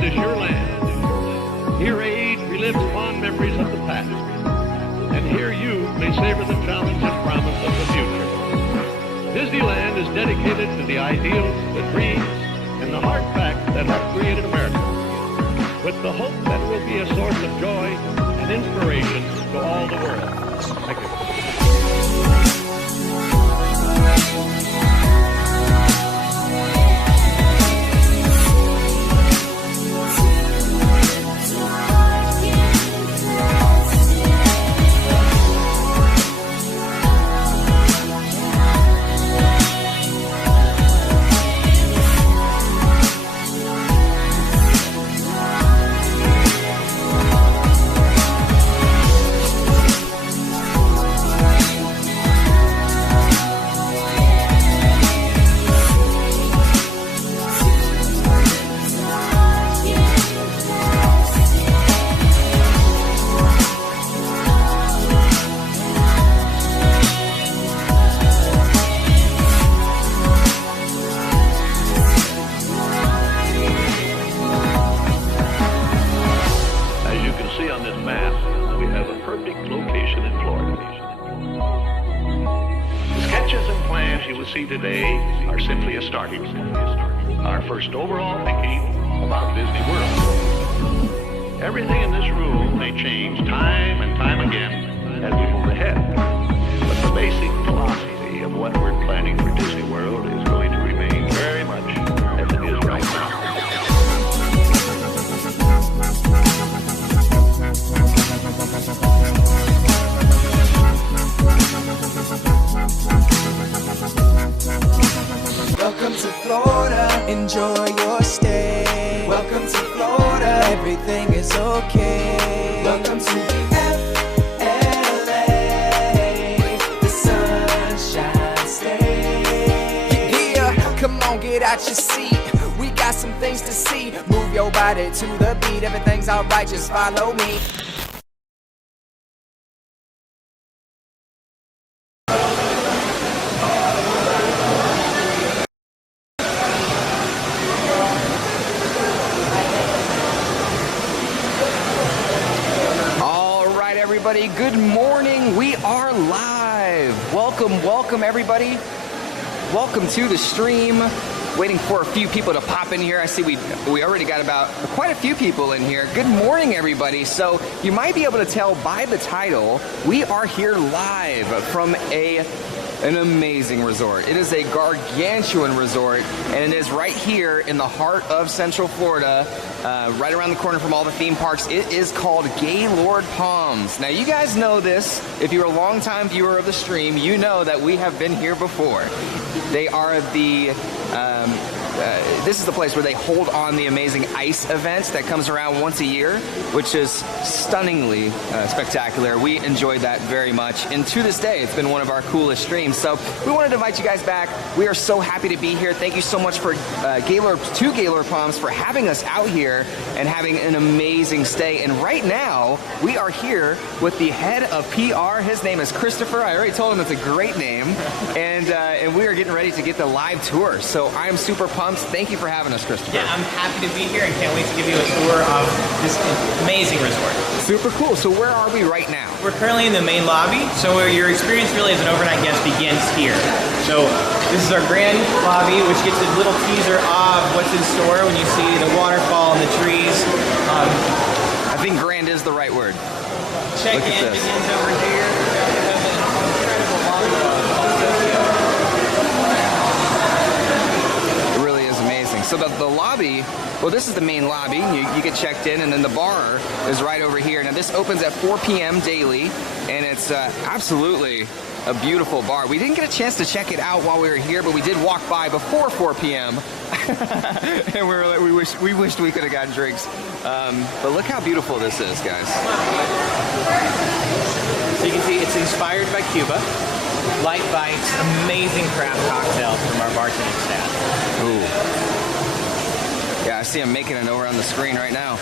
land is your land. Here age relives fond memories of the past. And here you may savor the challenge and promise of the future. Disneyland is dedicated to the ideals, the dreams, and the hard facts that have created America, with the hope that it will be a source of joy and inspiration to all the world. Thank you. Today are simply a starting point. Our first overall thinking about Disney World. Everything in this room may change time and time again as we move ahead. But the basic philosophy of what we're planning for Disney World is going to remain very much as it is right now. Welcome to Florida, enjoy your stay. Welcome to Florida, everything is okay. Welcome to FLA, the Sunshine State. Yeah, come on, get out your seat. We got some things to see. Move your body to the beat. Everything's alright, just follow me. Good morning. We are live. Welcome everybody. Welcome to the stream. Waiting for a few people to pop in here. I see we already got about quite a few people in here. Good morning, everybody. So you might be able to tell by the title, we are here live from an amazing resort. It is a gargantuan resort, and it is right here in the heart of Central Florida, right around the corner from all the theme parks. It is called Gaylord Palms. Now, you guys know this. If you're a longtime viewer of the stream, you know that we have been here before. They are this is the place where they hold on the amazing ice event that comes around once a year, which is stunningly spectacular. We enjoyed that very much, and to this day, it's been one of our coolest streams. So we wanted to invite you guys back. We are so happy to be here. Thank you so much for Gaylord Palms for having us out here and having an amazing stay. And right now, we are here with the head of PR. His name is Christopher. I already told him it's a great name, and we are getting ready to get the live tour. So I'm super pumped. Thank you for having us, Christopher. Yeah, I'm happy to be here and can't wait to give you a tour of this amazing resort. Super cool. So where are we right now? We're currently in the main lobby, so your experience really as an overnight guest begins here. So this is our grand lobby, which gets a little teaser of what's in store when you see the waterfall and the trees. I think grand is the right word. Check in begins over here. Incredible lobby. So the lobby, well, this is the main lobby. You get checked in, and then the bar is right over here. Now, this opens at 4 p.m. daily, and it's absolutely a beautiful bar. We didn't get a chance to check it out while we were here, but we did walk by before 4 p.m. and we were like, we wished we could have gotten drinks. But look how beautiful this is, guys. So you can see it's inspired by Cuba. Light bites, amazing craft cocktails from our bartending staff. Ooh. Yeah, I see them making it over on the screen right now.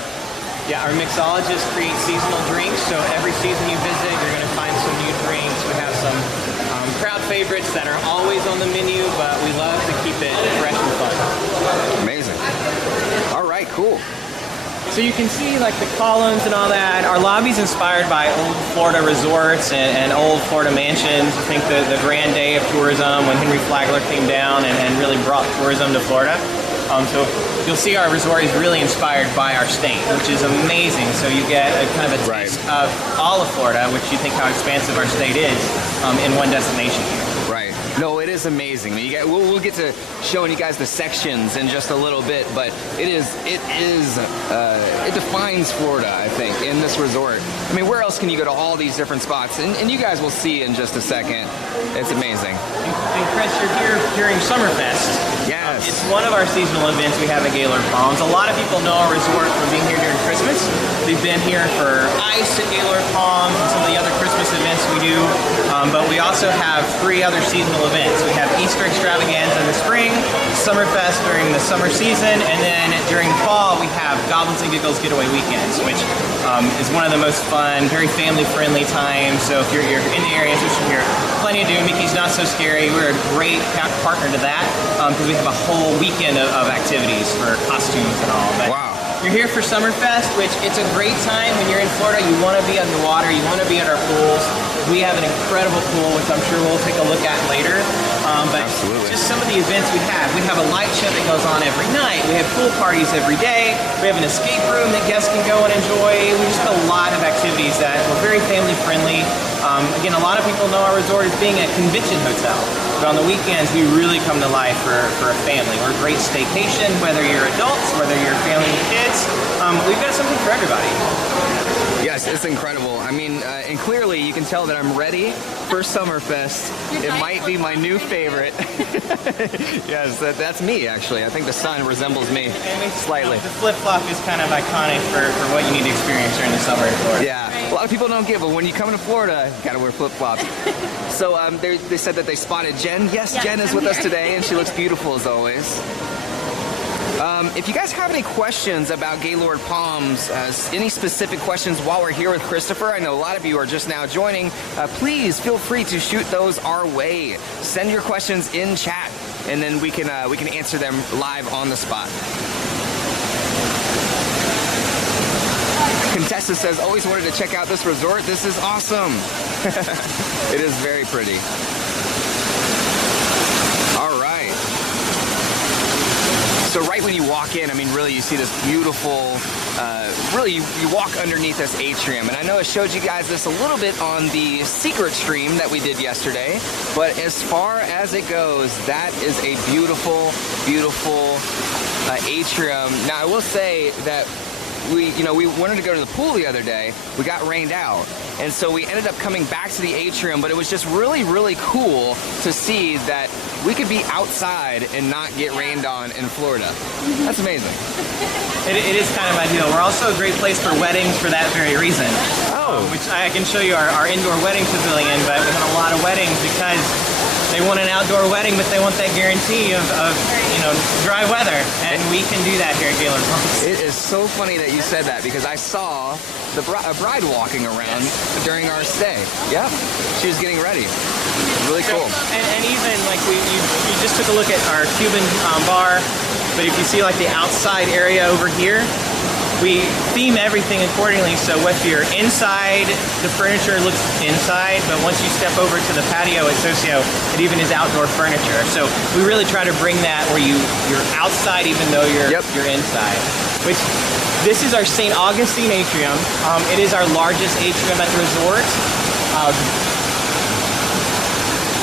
Yeah, our mixologists create seasonal drinks, so every season you visit, you're going to find some new drinks. We have some crowd favorites that are always on the menu, but we love to keep it fresh and fun. Amazing. All right, cool. So you can see like the columns and all that. Our lobby's inspired by old Florida resorts and old Florida mansions. I think the grand day of tourism when Henry Flagler came down and really brought tourism to Florida. So you'll see our resort is really inspired by our state, which is amazing. So you get a kind of a taste of all of Florida, which you think how expansive our state is in one destination here. Right. No, it is amazing. We'll get to showing you guys the sections in just a little bit, but it defines Florida, I think, in this resort. I mean, where else can you go to all these different spots? And you guys will see in just a second. It's amazing. And Chris, you're here during SummerFest. Yes. It's one of our seasonal events we have at Gaylord Palms. A lot of people know our resort from being here during Christmas. They've been here for ice at Gaylord Palms and some of the other Christmas events we do. But we also have 3 other seasonal events. We have Easter Extravaganza in the spring, SummerFest during the summer season, and then during fall we have Goblins and Giggles Getaway Weekends, which is one of the most fun, very family-friendly times. So if you're in the area interested here, plenty to do. Mickey's Not So Scary. We're a great partner to that because we have a whole weekend of activities for costumes and all. But wow. You're here for SummerFest, which it's a great time when you're in Florida. You want to be on the water. You want to be at our pools. We have an incredible pool, which I'm sure we'll take a look at later. But absolutely. Just some of the events we have. We have a light show that goes on every night. We have pool parties every day. We have an escape room that guests can go and enjoy. We just have a lot of activities that we're very family friendly. Again, a lot of people know our resort as being a convention hotel. But on the weekends, we really come to life for a family. We're a great staycation, whether you're adults, whether you're a family with kids. We've got something for everybody. Yes, it's incredible. I mean, and clearly you can tell that I'm ready for SummerFest. It might be my new favorite. Yes, that's me, actually. I think the sun resembles me slightly. The flip-flop is kind of iconic for what you need to experience during the summer in Florida. Yeah, a lot of people don't get, but when you come to Florida, you gotta wear flip-flops. So they said that they spotted Jen. Yes, Jen is with us today, and she looks beautiful as always. If you guys have any questions about Gaylord Palms, any specific questions while we're here with Christopher, I know a lot of you are just now joining, please feel free to shoot those our way. Send your questions in chat, and then we can answer them live on the spot. Contessa says, always wanted to check out this resort. This is awesome. It is very pretty. All right. So right when you walk in, I mean, really, you see this beautiful, really, you walk underneath this atrium. And I know I showed you guys this a little bit on the secret stream that we did yesterday. But as far as it goes, that is a beautiful, beautiful atrium. Now, I will say that we wanted to go to the pool the other day. We got rained out. And so we ended up coming back to the atrium, but it was just really, really cool to see that we could be outside and not get rained on in Florida. That's amazing. It is kind of ideal. We're also a great place for weddings for that very reason. Oh. Which I can show you our indoor wedding pavilion, but we have a lot of weddings because they want an outdoor wedding, but they want that guarantee of dry weather, and we can do that here at Gaylord Palms. It is so funny that you said that because I saw a bride walking around during our stay. Yep, she was getting ready. Really cool. And even like you just took a look at our Cuban bar, but if you see like the outside area over here, we theme everything accordingly. So if you're inside, the furniture looks inside, but once you step over to the patio at Socio, it even is outdoor furniture. So we really try to bring that where you're outside even though you're inside. Which this is our St. Augustine atrium. It is our largest atrium at the resort.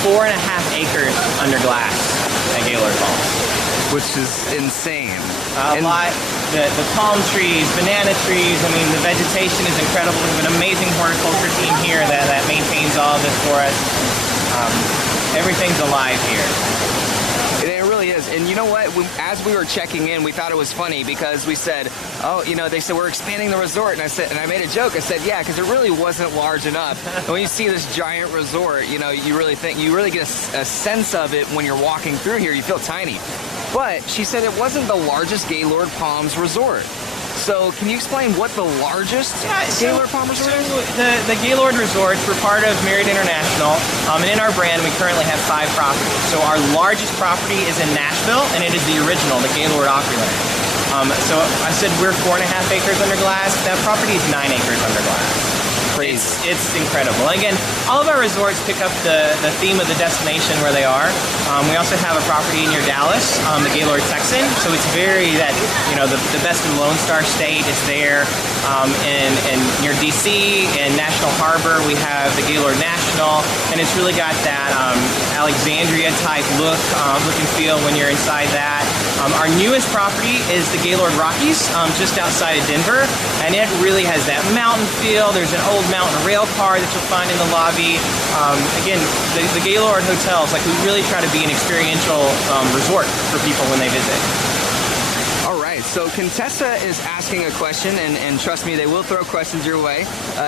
4.5 acres under glass at Gaylord Palms. Which is insane. The palm trees, banana trees, I mean, the vegetation is incredible. We have an amazing horticulture team here that maintains all of this for us. Everything's alive here. It really is. And you know what? As we were checking in, we thought it was funny because we said, they said we're expanding the resort. And I made a joke. I said, yeah, because it really wasn't large enough. And when you see this giant resort, you really get a sense of it when you're walking through here. You feel tiny. But she said it wasn't the largest Gaylord Palms resort. So can you explain what the largest Gaylord Palms resort is? The Gaylord Resorts, we're part of Marriott International, and in our brand we currently have 5 properties. So our largest property is in Nashville, and it is the original, the Gaylord Opryland. So I said we're 4.5 acres under glass. That property is 9 acres under glass. It's incredible. Again, all of our resorts pick up the theme of the destination where they are. We also have a property near Dallas, the Gaylord Texan. So it's very that, you know, the best in Lone Star State is there. And near DC and National Harbor, we have the Gaylord National, and it's really got that Alexandria type look and feel when you're inside that. Our newest property is the Gaylord Rockies, just outside of Denver, and it really has that mountain feel. There's an old mountain rail car that you'll find in the lobby. Again, the Gaylord hotels, like, we really try to be an experiential resort for people when they visit. All right, so Contessa is asking a question, and trust me, they will throw questions your way.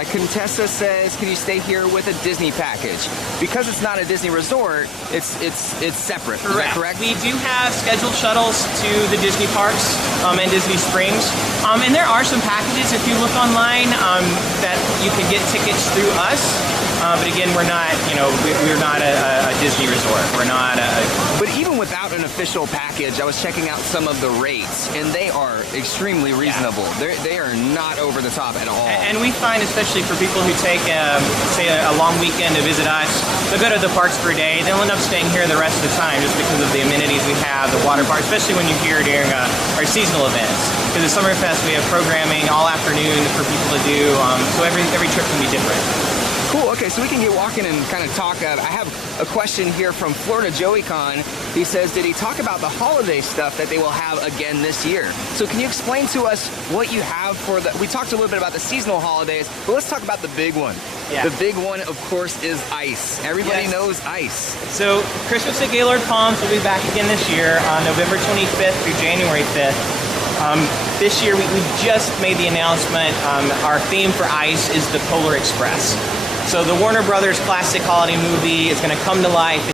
Contessa says, can you stay here with a Disney package? Because it's not a Disney resort, it's separate. Correct. Is that correct? We do have scheduled shuttles to the Disney parks and Disney Springs. And there are some packages, if you look online, that you can get tickets through us. But again, we're not, you know, we're not a Disney resort. We're not a... But even without an official package, I was checking out some of the rates, and they are extremely reasonable. Yeah. They are not over the top at all. And we find, especially for people who take, say, a long weekend to visit us, they'll go to the parks for a day. They'll end up staying here the rest of the time just because of the amenities we have, the water park, especially when you're here during our seasonal events. Because at SummerFest, we have programming all afternoon for people to do, so every trip can be different. Cool, okay, so we can get walking and kind of talk. I have a question here from Florida Joey Con. He says, did he talk about the holiday stuff that they will have again this year? So can you explain to us what you have for the... We talked a little bit about the seasonal holidays, but let's talk about the big one. Yeah. The big one, of course, is ice. Everybody knows ice. So Christmas at Gaylord Palms will be back again this year on November 25th through January 5th. This year we just made the announcement, our theme for ice is the Polar Express. So the Warner Brothers classic holiday movie is going to come to life.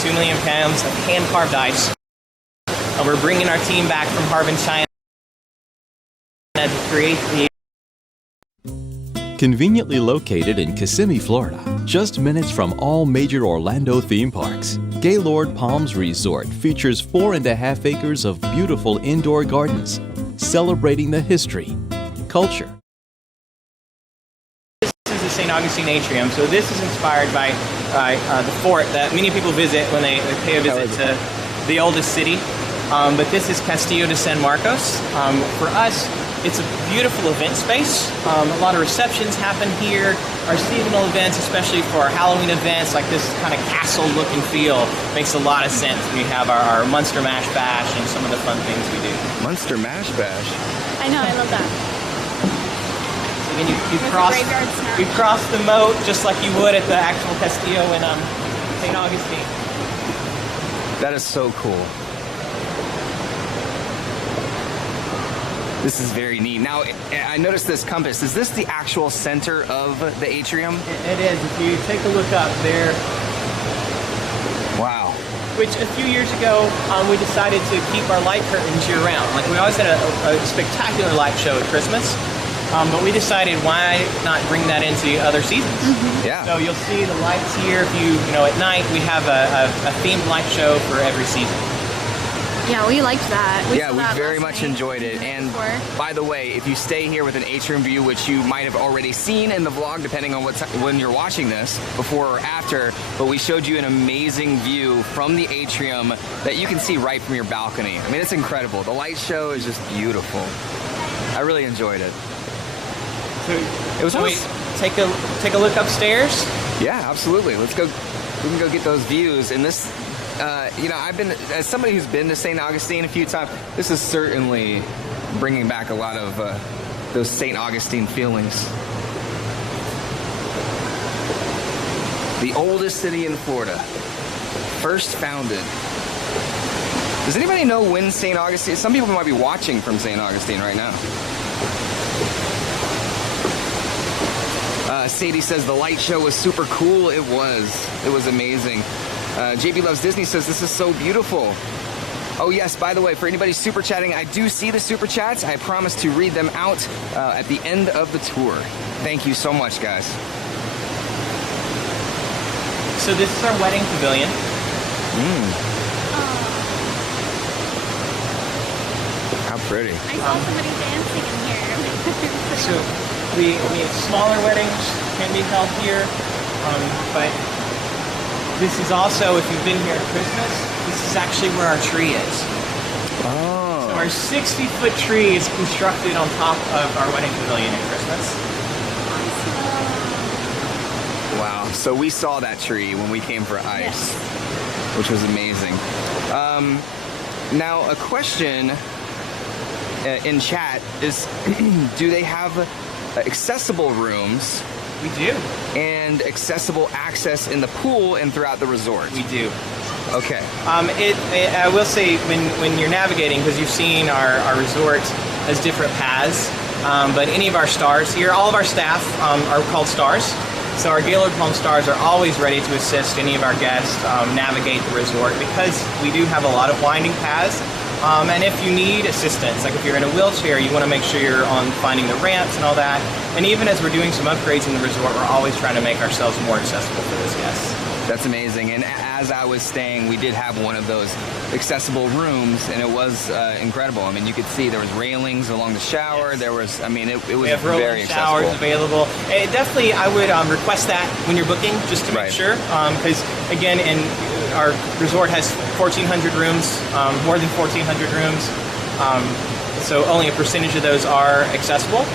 2 million pounds of hand-carved ice. We're bringing our team back from Harbin, China to create the... Conveniently located in Kissimmee, Florida, just minutes from all major Orlando theme parks, Gaylord Palms Resort features 4.5 acres of beautiful indoor gardens, celebrating the history, culture. This is the St. Augustine atrium, so this is inspired by the fort that many people visit when they pay a visit to the oldest city. But this is Castillo de San Marcos. For us, it's a beautiful event space. A lot of receptions happen here. Our seasonal events, especially for our Halloween events, like this kind of castle look and feel, makes a lot of sense. We have our Munster Mash Bash and some of the fun things we do. Munster Mash Bash? I know, I love that. So again, you cross the moat just like you would at the actual Castillo in St. Augustine. That is so cool. This is very neat. Now, I noticed this compass. Is this the actual center of the atrium? It is. If you take a look up there. Wow. Which a few years ago, we decided to keep our light curtains year round. Like, we always had a spectacular light show at Christmas, but we decided why not bring that into other seasons. Mm-hmm. Yeah. So you'll see the lights here. If you know, at night, we have a themed light show for every season. Yeah, we liked that. We very much enjoyed it. And by the way, if you stay here with an atrium view, which you might have already seen in the vlog, depending on when you're watching this, before or after, but we showed you an amazing view from the atrium that you can see right from your balcony. I mean, it's incredible. The light show is just beautiful. I really enjoyed it. It was take a look upstairs. Yeah, absolutely. Let's go. We can go get those views. And this. You know, I've been, as somebody who's been to St. Augustine a few times, this is certainly bringing back a lot of those St. Augustine feelings. The oldest city in Florida, first founded. Does anybody know when St. Augustine, some people might be watching from St. Augustine right now. Sadie says the light show was super cool. It was amazing. JB Loves Disney says this is so beautiful. Oh yes, by the way, for anybody super chatting, I do see the super chats. I promise to read them out at the end of the tour. Thank you so much, guys. So this is our wedding pavilion. How pretty. I saw somebody dancing in here. So we have smaller weddings can be held here, but this is also, if you've been here at Christmas, this is actually where our tree is. Oh. So our 60-foot tree is constructed on top of our wedding pavilion at Christmas. Wow. So we saw that tree when we came for ice, which was amazing. Now, a question in chat is, do they have accessible rooms? We do. And accessible access in the pool and throughout the resort? We do. Okay. I will say, when you're navigating, because you've seen our resort has different paths, but any of our stars here, all of our staff are called stars. So our Gaylord Palms stars are always ready to assist any of our guests navigate the resort, because we do have a lot of winding paths. And if you need assistance, like if you're in a wheelchair, you want to make sure you're on finding the ramps and all that. And even as we're doing some upgrades in the resort, we're always trying to make ourselves more accessible for those guests. That's amazing. And as I was staying, we did have one of those accessible rooms, and it was incredible. I mean, you could see there was railings along the shower. Yes. There was, I mean, it was we have very rolling showers accessible. available. Definitely, I would request that when you're booking, just to make sure. Because again, our resort has 1,400 rooms, more than 1,400 rooms. So only a percentage of those are accessible.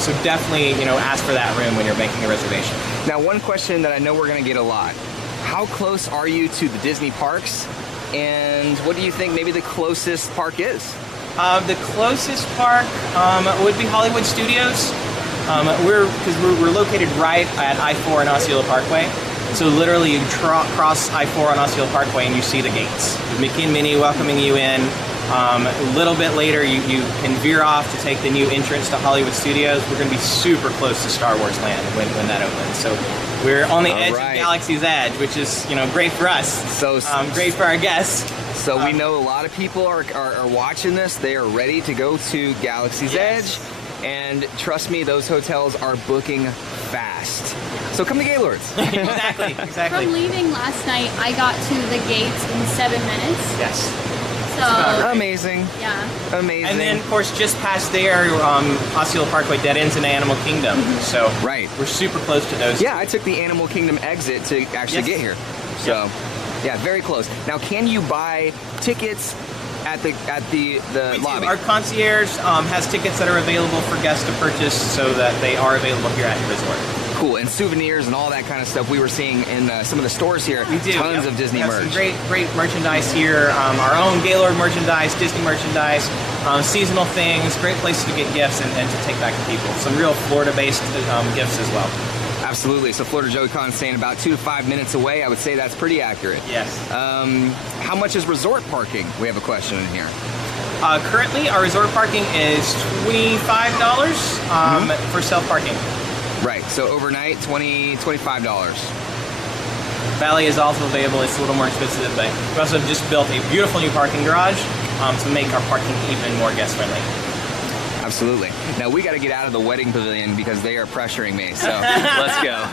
So definitely, ask for that room when you're making a reservation. Now, one question that I know we're going to get a lot. How close are you to the Disney parks? And what do you think maybe the closest park is? The closest park would be Hollywood Studios. We're located right at I-4 and Osceola Parkway. So literally you cross I-4 on Osceola Parkway and you see the gates. Mickey and Minnie welcoming you in. A little bit later you can veer off to take the new entrance to Hollywood Studios. We're going to be super close to Star Wars Land when that opens. So we're on the edge of Galaxy's Edge, which is great for us. So great for our guests. So we know a lot of people are watching this. They are ready to go to Galaxy's Edge. And trust me, those hotels are booking fast. So come to Gaylord's. Exactly. From leaving last night, I got to the gates in 7 minutes. Yes. So amazing. Yeah. Amazing. And then, of course, just past there, Osceola Parkway dead ends into Animal Kingdom. So we're super close to those. Yeah, I took the Animal Kingdom exit to actually get here. So yeah, very close. Now, can you buy tickets at the lobby? Our concierge has tickets that are available for guests to purchase, so that they are available here at the resort. Cool, and souvenirs and all that kind of stuff we were seeing in some of the stores here. We do. Tons of Disney we have merch. Some great merchandise here. Our own Gaylord merchandise, Disney merchandise, seasonal things. Great places to get gifts and to take back to people. Some real Florida-based gifts as well. Absolutely. So Florida Joey Con's saying about 2 to 5 minutes away. I would say that's pretty accurate. Yes. How much is resort parking? We have a question in here. Currently, our resort parking is $25 for self-parking. Right, so overnight, $25. Valet is also available. It's a little more expensive, but we also just built a beautiful new parking garage to make our parking even more guest-friendly. Absolutely. Now, we got to get out of the wedding pavilion because they are pressuring me, so let's go.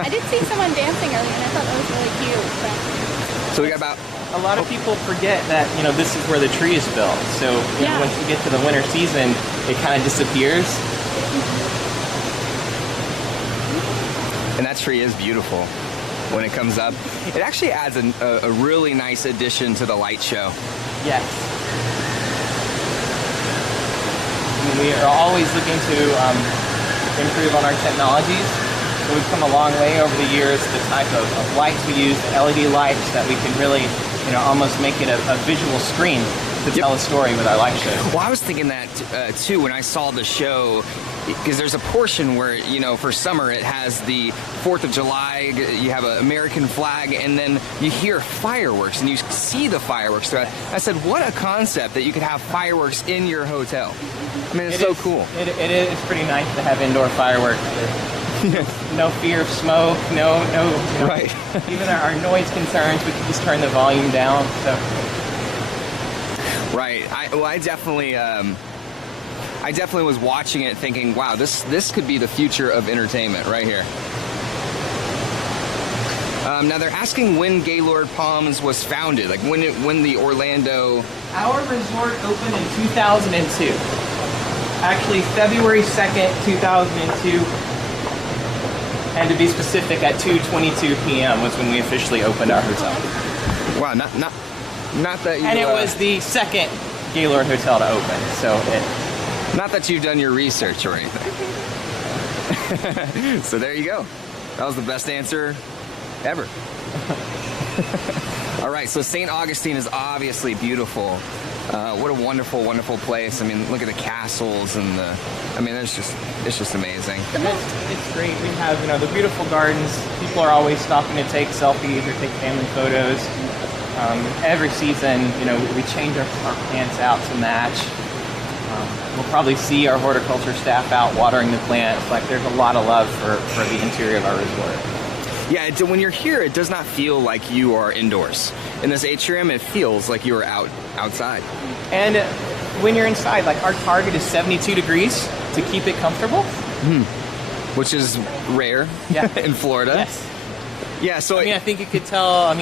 I did see someone dancing earlier, and I thought that was really cute. So we got about... A lot of people forget that, this is where the tree is built. So once you get to the winter season, it kind of disappears. And that tree is beautiful when it comes up. It actually adds a really nice addition to the light show. Yes. We are always looking to improve on our technologies. So we've come a long way over the years. The type of lights we use, the LED lights, that we can really almost make it a visual screen to tell a story with our light show. Well, I was thinking that too when I saw the show, because there's a portion where, for summer it has the 4th of July, you have an American flag, and then you hear fireworks, and you see the fireworks throughout. I said, what a concept that you could have fireworks in your hotel. I mean, it's so cool. It is pretty nice to have indoor fireworks. No fear of smoke, no right. Even our noise concerns, we can just turn the volume down. So. Right. I definitely, I I definitely was watching it thinking, wow, this could be the future of entertainment right here. Now they're asking when Gaylord Palms was founded, like when the Orlando... Our resort opened in 2002. Actually, February 2nd, 2002. And to be specific, at 2:22 p.m. was when we officially opened our hotel. Wow, not that you... And it was the second Gaylord hotel to open, so it... Not that you've done your research or anything. So there you go. That was the best answer ever. All right, so St. Augustine is obviously beautiful. What a wonderful, wonderful place. I mean, look at the castles and the... I mean, it's just amazing. It's great. We have, the beautiful gardens. People are always stopping to take selfies or take family photos. Every season, we change our plants out to match. We'll probably see our horticulture staff out watering the plants. Like, there's a lot of love for the interior of our resort. Yeah, when you're here, it does not feel like you are indoors. In this atrium, it feels like you are outside. And when you're inside, like, our target is 72 degrees to keep it comfortable. Which is rare in Florida. Yes. Yeah, so... I think you could tell,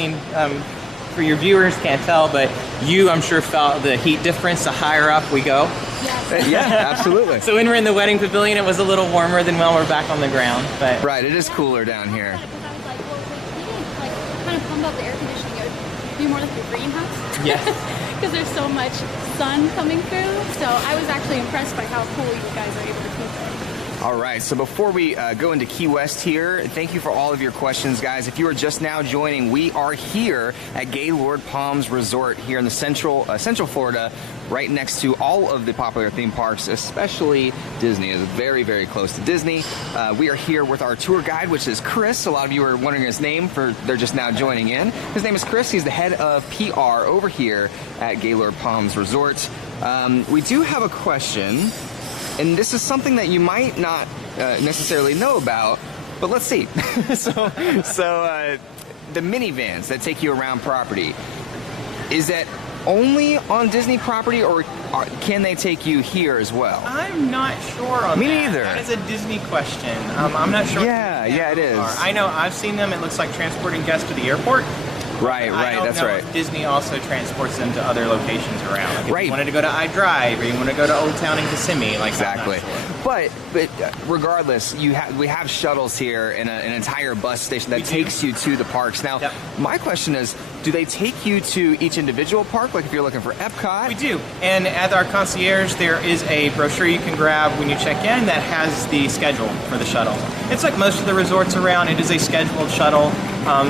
for your viewers can't tell, but you, I'm sure, felt the heat difference the higher up we go. Yes. Yeah, absolutely. So when we're in the wedding pavilion, it was a little warmer than when we're back on the ground. But right, it is cooler down here. Because I was like, well, we didn't kind of pump up the air conditioning. It would be more like your greenhouse. Yes. Because there's so much sun coming through. So I was actually impressed by how cool you guys are able to keep it. All right, so before we go into Key West here, thank you for all of your questions, guys. If you are just now joining, we are here at Gaylord Palms Resort here in the Central Florida, right next to all of the popular theme parks, especially Disney. It's very, very close to Disney. We are here with our tour guide, which is Chris. A lot of you are wondering his name, they're just now joining in. His name is Chris. He's the head of PR over here at Gaylord Palms Resort. We do have a question. And this is something that you might not necessarily know about, but let's see. So the minivans that take you around property, is that only on Disney property, or can they take you here as well? I'm not sure on Me that. neither. That is a Disney question. I'm not sure. Yeah, it is. I know I've seen them. It looks like transporting guests to the airport. Right, That's right. If Disney also transports them to other locations around. Like if right. you wanted to go to iDrive, or you want to go to Old Town in Kissimmee, like exactly. That. But regardless, we have shuttles here and an entire bus station that takes you to the parks. Now, my question is, do they take you to each individual park? Like if you're looking for Epcot? We do. And at our concierge, there is a brochure you can grab when you check in that has the schedule for the shuttle. It's like most of the resorts around. It is a scheduled shuttle.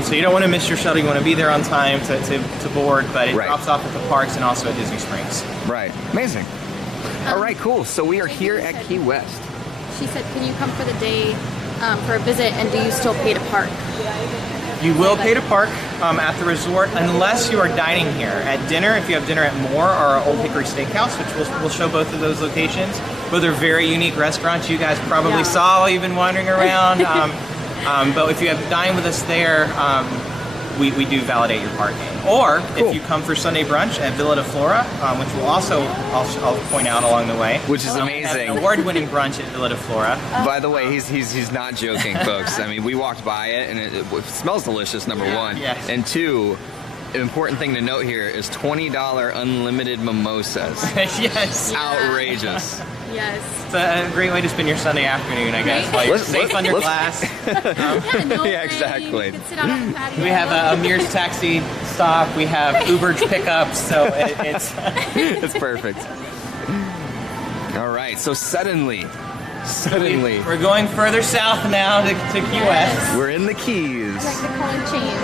So you don't want to miss your shuttle. You want to be there on time to board, but it drops off at the parks and also at Disney Springs. Right. Amazing. All right, cool. So we are here at Key West. She said, can you come for the day for a visit, and do you still pay to park? You will pay to park at the resort unless you are dining here. At dinner, if you have dinner at Moore or our Old Hickory Steakhouse, which we'll show both of those locations. Both are very unique restaurants you guys probably saw while you've been wandering around. But if you have dined with us there, we do validate your parking. Or if you come for Sunday brunch at Villa de Flora, which will also I'll point out along the way, which is amazing. An award-winning brunch at Villa de Flora. By the way, he's not joking, folks. I mean, we walked by it and it smells delicious. Number one, and two. An important thing to note here is $20 unlimited mimosas. Yes. Outrageous. Yes. It's a great way to spend your Sunday afternoon, I guess, while you're safe on your glass. Exactly. You can sit out on the patio. We have a Mears taxi stop. We have Uber pickups, so it's it's perfect. All right, so suddenly, we're going further south now to Key West. We're in the Keys. I like the color change.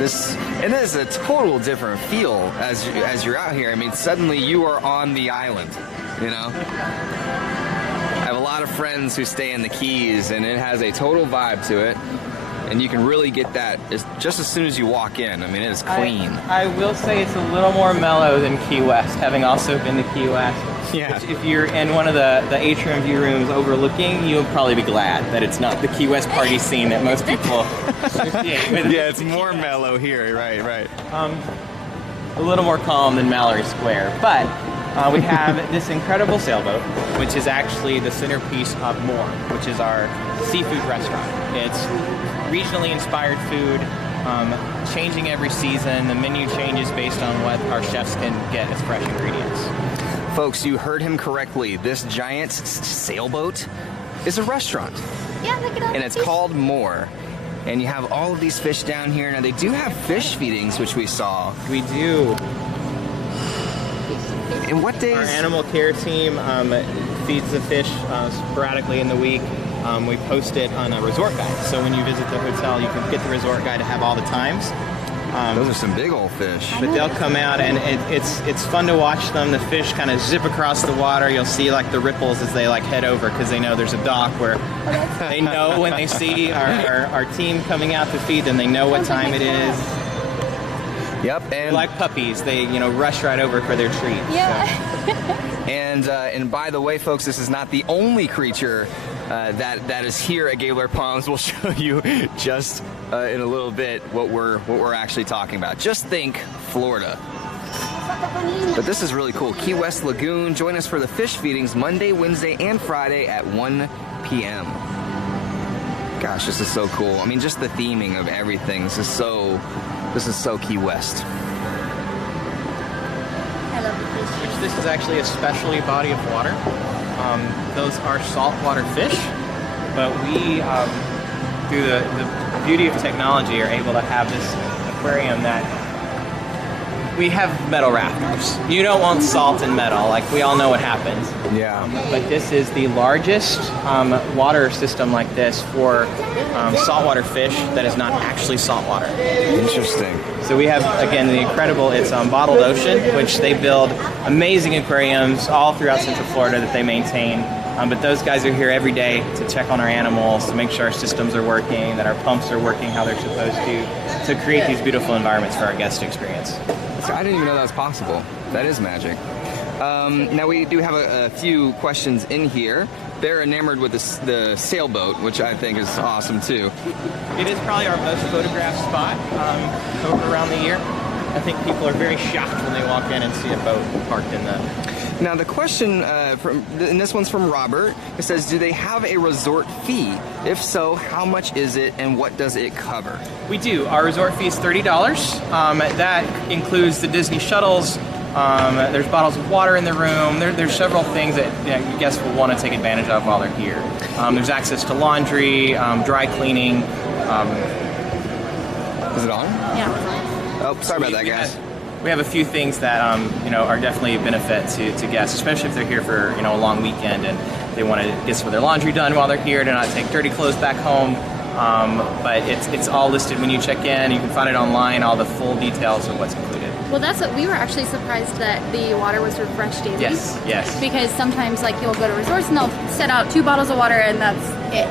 It is a total different feel as you're out here. I mean, suddenly you are on the island, you know? I have a lot of friends who stay in the Keys, and it has a total vibe to it. And you can really get that just as soon as you walk in. I mean, it is clean. I will say it's a little more mellow than Key West, having also been to Key West. Yeah. If you're in one of the atrium view rooms overlooking, you'll probably be glad that it's not the Key West party scene that most people associate with. Yeah, it's more mellow here. Right. A little more calm than Mallory Square, but We have this incredible sailboat, which is actually the centerpiece of More, which is our seafood restaurant. It's regionally inspired food, changing every season. The menu changes based on what our chefs can get as fresh ingredients. Folks, you heard him correctly. This giant sailboat is a restaurant. Yeah, look at all And it's called More. And you have all of these fish down here. Now, they do have fish feedings, which we saw. We do. And what days? Our animal care team feeds the fish sporadically in the week. We post it on a resort guide. So when you visit the hotel, you can get the resort guide to have all the times. Those are some big old fish. But they'll come out, and it's fun to watch them. The fish kind of zip across the water. You'll see like the ripples as they like head over, because they know there's a dock where they know when they see our team coming out to feed them, they know what time it is. Yep, and Like puppies, they rush right over for their treat. Yeah. So. and by the way, folks, this is not the only creature that is here at Gaylord Palms. We'll show you just in a little bit what we're actually talking about. Just think Florida. But this is really cool. Key West Lagoon. Join us for the fish feedings Monday, Wednesday, and Friday at 1 p.m. Gosh, this is so cool. I mean, just the theming of everything. This is so Key West. I love the fish. This is actually a specialty body of water. Those are saltwater fish, but we, through the beauty of technology, are able to have this aquarium that we have metal rafters. You don't want salt and metal, like we all know what happens. Yeah. But this is the largest water system like this for saltwater fish that is not actually saltwater. Interesting. So we have, again, the incredible, it's Bottled Ocean, which they build amazing aquariums all throughout Central Florida that they maintain. But those guys are here every day to check on our animals, to make sure our systems are working, that our pumps are working how they're supposed to create these beautiful environments for our guests to experience. I didn't even know that was possible. That is magic. Now we do have a few questions in here. They're enamored with the sailboat, which I think is awesome too. It is probably our most photographed spot over around the year. I think people are very shocked when they walk in and see a boat parked in the... Now the question, and this one's from Robert, it says, do they have a resort fee? If so, how much is it and what does it cover? We do. Our resort fee is $30. That includes the Disney shuttles. There's bottles of water in the room. There's several things that guests will want to take advantage of while they're here. There's access to laundry, dry cleaning. Is it on? Yeah. Oh, sorry about that, guys. We have a few things that are definitely a benefit to guests, especially if they're here for a long weekend and they want to get some of their laundry done while they're here to not take dirty clothes back home. But it's all listed when you check in. You can find it online, all the full details of what's included. Well, that's what we were actually surprised that the water was refreshed daily. Yes. Because sometimes, like, you'll go to resorts and they'll set out 2 bottles of water and that's it,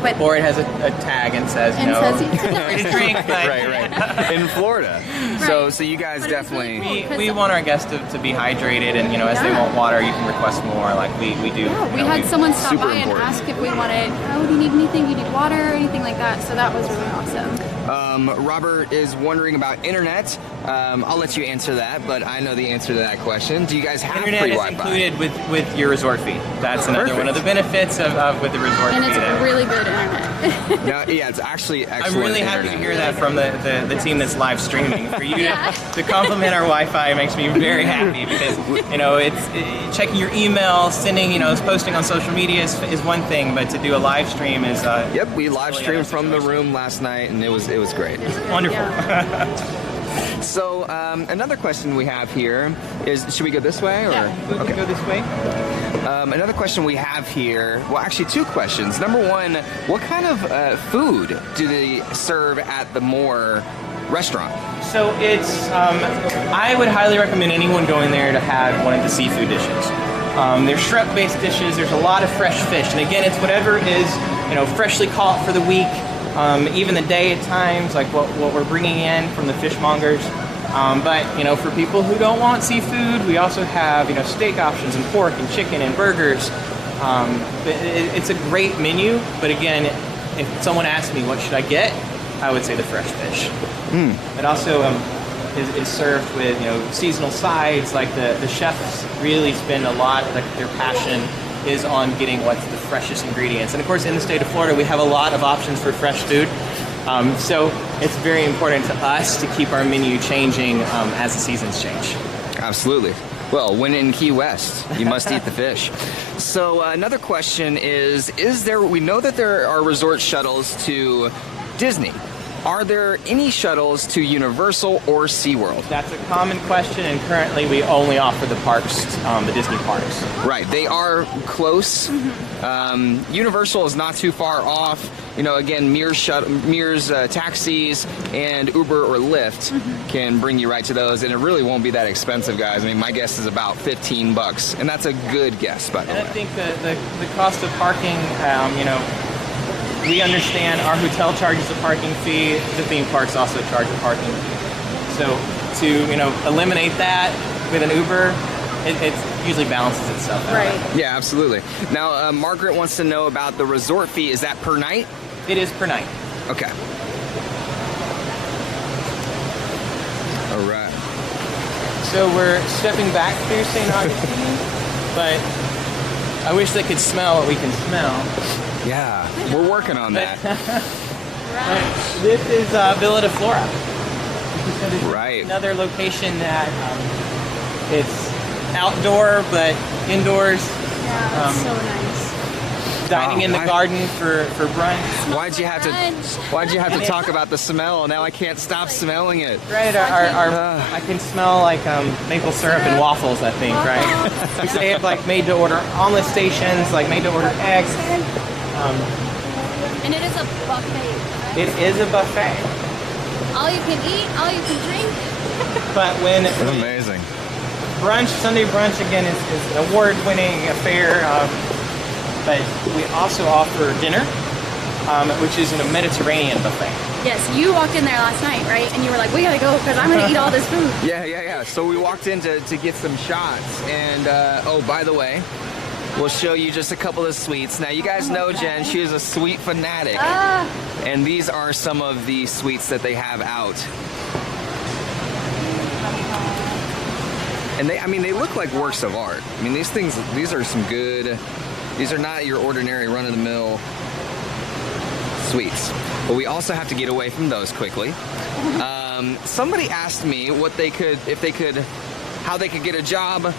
but... Or it has a tag and says, free to drink. But Right. In Florida. Right. So you guys But it's really definitely... cool. We want our guests to be hydrated, and as they want water, you can request more. Like we do. Yeah, we had someone stop super by and important. ask if we wanted, do you need anything? Do you need water or anything like that? So that was really awesome. Robert is wondering about internet. I'll let you answer that, but I know the answer to that question. Do you guys have Internet free is Wi-Fi? included with your resort fee. That's another one of the benefits of with the resort And fee. it's really good internet. No, yeah, it's actually excellent. I'm really happy to internet. hear that from the team that's live streaming. For you to compliment our Wi-Fi makes me very happy, because it's checking your email, sending posting on social media is one thing, but to do a live stream is Yep, we live streamed from the room last night, and it was great. wonderful. Yeah. So another question we have here is, should we go this way? Or? Yeah. We can go this way. Another question we have here, well, actually 2 questions. Number 1, what kind of food do they serve at the More restaurant? So it's, I would highly recommend anyone going there to have one of the seafood dishes. There's shrimp-based dishes, there's a lot of fresh fish, and again, it's whatever is, freshly caught for the week, even the day at times, like what we're bringing in from the fishmongers. But for people who don't want seafood, we also have steak options and pork and chicken and burgers. It's a great menu, but again, if someone asked me what should I get, I would say the fresh fish. It also is served with seasonal sides. Like the chefs really spend a lot, like their passion is on getting what's the freshest ingredients. And of course, in the state of Florida, we have a lot of options for fresh food. So it's very important to us to keep our menu changing as the seasons change. Absolutely. Well, when in Key West, you must eat the fish. So another question is there, we know that there are resort shuttles to Disney. Are there any shuttles to Universal or SeaWorld? That's a common question, and currently we only offer the parks, the Disney parks. Right, they are close. Universal is not too far off. Again, Mears taxis and Uber or Lyft can bring you right to those, and it really won't be that expensive, guys. I mean, my guess is about $15, and that's a good guess, by the way. And I think the cost of parking, we understand our hotel charges a parking fee. The theme parks also charge a parking fee. So to eliminate that with an Uber, it usually balances itself out. Right. Yeah, absolutely. Now, Margaret wants to know about the resort fee. Is that per night? It is per night. Okay. All right. So we're stepping back through St. Augustine, but I wish they could smell what we can smell. Yeah, we're working on that. This is Villa de Flora. Right. Another location that it's outdoor but indoors. Yeah, that's so nice. Dining in the garden for brunch. Why'd you have to talk about the smell? Now I can't stop smelling it. Right, I can smell like maple syrup and waffles, I think, right? They have like made to order omelet stations, like made to order eggs. And it is a buffet. Right? It is a buffet. All you can eat, all you can drink. But when That's amazing. brunch, Sunday brunch again is an award-winning affair. But we also offer dinner, which is in a Mediterranean buffet. Yes, you walked in there last night, right? And you were like, we gotta go because I'm gonna eat all this food. Yeah. So we walked in to get some shots, and oh, by the way, we'll show you just a couple of sweets. Now, you guys know Jen, she is a sweet fanatic. And these are some of the sweets that they have out. And they look like works of art. I mean, these are some good, these are not your ordinary run-of-the-mill sweets. But we also have to get away from those quickly. Somebody asked me how they could get a job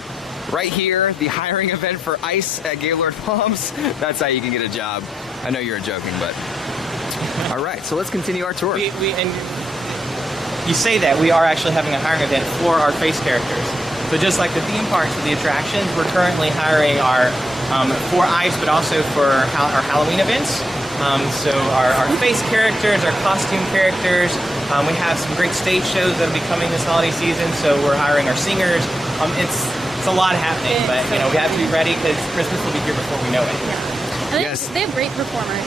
right here, the hiring event for ICE at Gaylord Palms. That's how you can get a job. I know you're joking, but all right. So let's continue our tour. And you say that we are actually having a hiring event for our face characters. So just like the theme parks for the attractions, we're currently hiring our for ICE, but also for our Halloween events. So our face characters, our costume characters. We have some great stage shows that will be coming this holiday season. So we're hiring our singers. It's a lot happening, but we have to be ready because Christmas will be here before we know it. And Yes. they have great performers.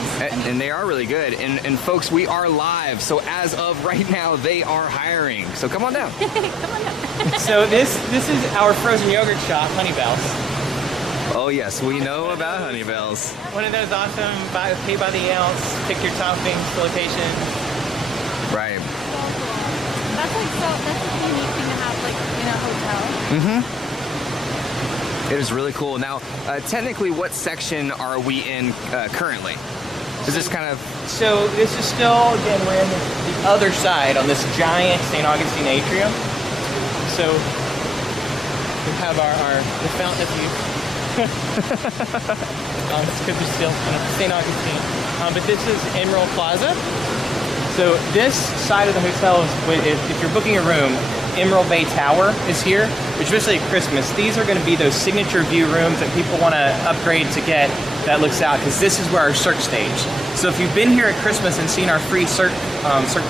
And they are really good. And folks, we are live. So as of right now, they are hiring. So come on down. So this is our frozen yogurt shop, Honey Bells. Oh yes, we know about Honey Bells. One of those awesome pay by the ounce, pick your toppings location. Right. That's a unique thing to have like in a hotel. It is really cool. Now, technically, what section are we in currently? Is this kind of... So this is still, again, we're in the other side on this giant St. Augustine atrium. So we have the fountain of youth. Because we're still in St. Augustine. But this is Emerald Plaza. So this side of the hotel is, if you're booking a room, Emerald Bay Tower is here, especially at Christmas. These are going to be those signature view rooms that people want to upgrade to get that looks out, because this is where our Cirque stage. So if you've been here at Christmas and seen our free Cirque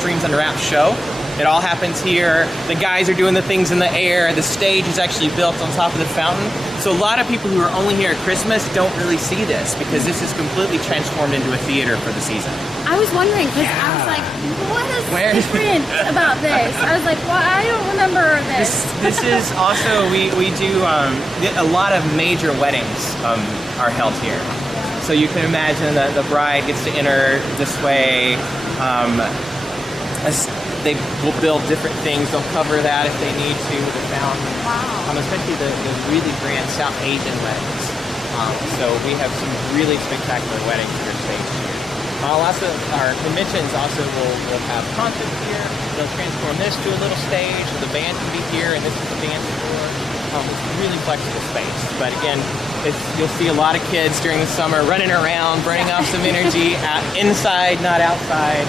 Dreams Under Wraps show, it all happens here. The guys are doing the things in the air. The stage is actually built on top of the fountain. So a lot of people who are only here at Christmas don't really see this because this is completely transformed into a theater for the season. I was wondering because I was like, what is different about this? I was like, well, I don't remember this. This is also, we do a lot of major weddings are held here. So you can imagine that the bride gets to enter this way. they will build different things. They'll cover that if they need to with a fountain. Wow. Especially the really grand South Asian weddings. So we have some really spectacular weddings that are staged here. Also, our conventions also will have concerts here. They'll transform this to a little stage. The band can be here, and this is the dance floor. It's a really flexible space. But again, you'll see a lot of kids during the summer running around, burning off some energy inside, not outside.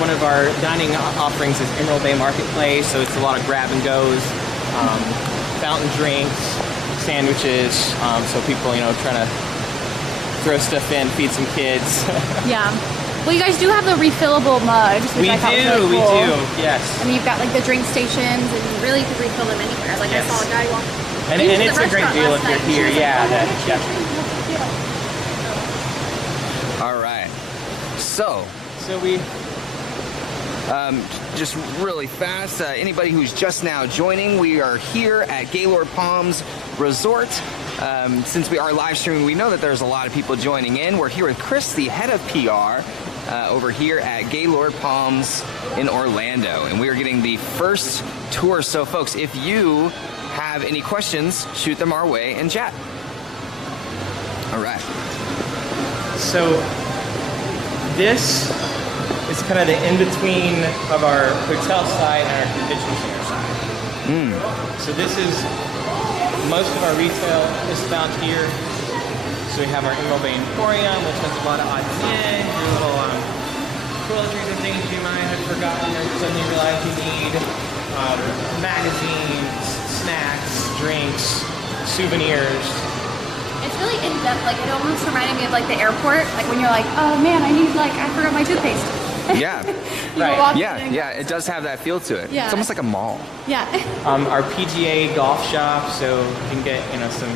One of our dining offerings is Emerald Bay Marketplace, so it's a lot of grab and goes, fountain drinks, sandwiches, so people, trying to throw stuff in, feed some kids. Yeah. Well, you guys do have the refillable mugs. We do, yes. And you've got like the drink stations, and you really could refill them anywhere. Like Yes. I saw a guy walk. And it's a great deal if you're here, yeah. All right. So we just really fast, anybody who's just now joining, we are here at Gaylord Palms Resort. Since we are live streaming, we know that there's a lot of people joining in. We're here with Chris, the head of PR, over here at Gaylord Palms in Orlando, and we are getting the first tour. So folks, if you have any questions, shoot them our way in chat. All right. So this is kind of the in-between of our hotel side and our convention center side. So this is most of our retail is found here. So we have our Emerald Bay Emporium, which has a lot of odds in, your little toiletries and things you might have forgotten or suddenly realize you need, magazines, snacks, drinks, souvenirs. It's really in depth. Like it almost reminded me of like the airport. Like when you're like, oh man, I forgot my toothpaste. Yeah. Right. Yeah, it does have that feel to it. Yeah. It's almost like a mall. Yeah. Our PGA golf shop, so you can get some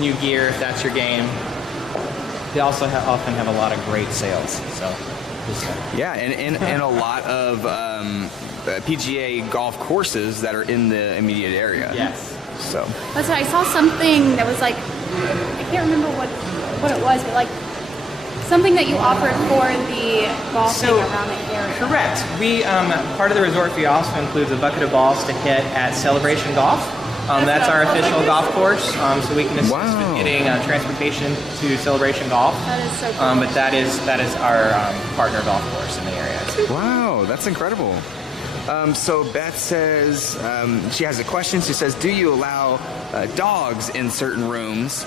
new gear if that's your game. They also often have a lot of great sales. So yeah, and a lot of PGA golf courses that are in the immediate area. Yes. So That's why I saw something that was like, I can't remember what it was, but like something that you offered for the golfing around the area. Correct. We part of the resort fee also includes a bucket of balls to hit at Celebration Golf. That's our official golf course, so we can assist with getting transportation to Celebration Golf. That is so cool. But that is our partner golf course in the area. wow, that's incredible. So Beth says she has a question. She says, "Do you allow dogs in certain rooms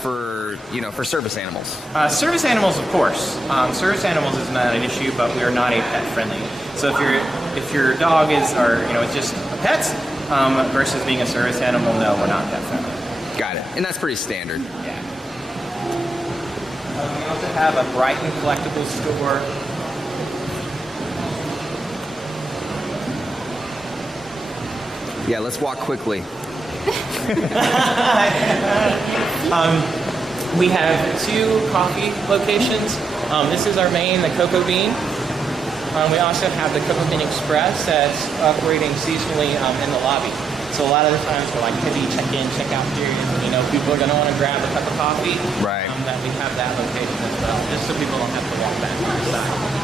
for service animals?" Service animals, of course. Service animals is not an issue, but we are not a pet friendly. So if your dog is it's just a pet versus being a service animal, no, we're not pet friendly. Got it. And that's pretty standard. Yeah. We also have a Brighton collectibles store. Yeah, let's walk quickly. We have 2 coffee locations. This is our main, the Cocoa Bean. We also have the Cocoa Bean Express that's operating seasonally in the lobby. So a lot of the times for like heavy check-in, check-out periods, people are going to want to grab a cup of coffee. Right. That we have that location as well, just so people don't have to walk back to our side.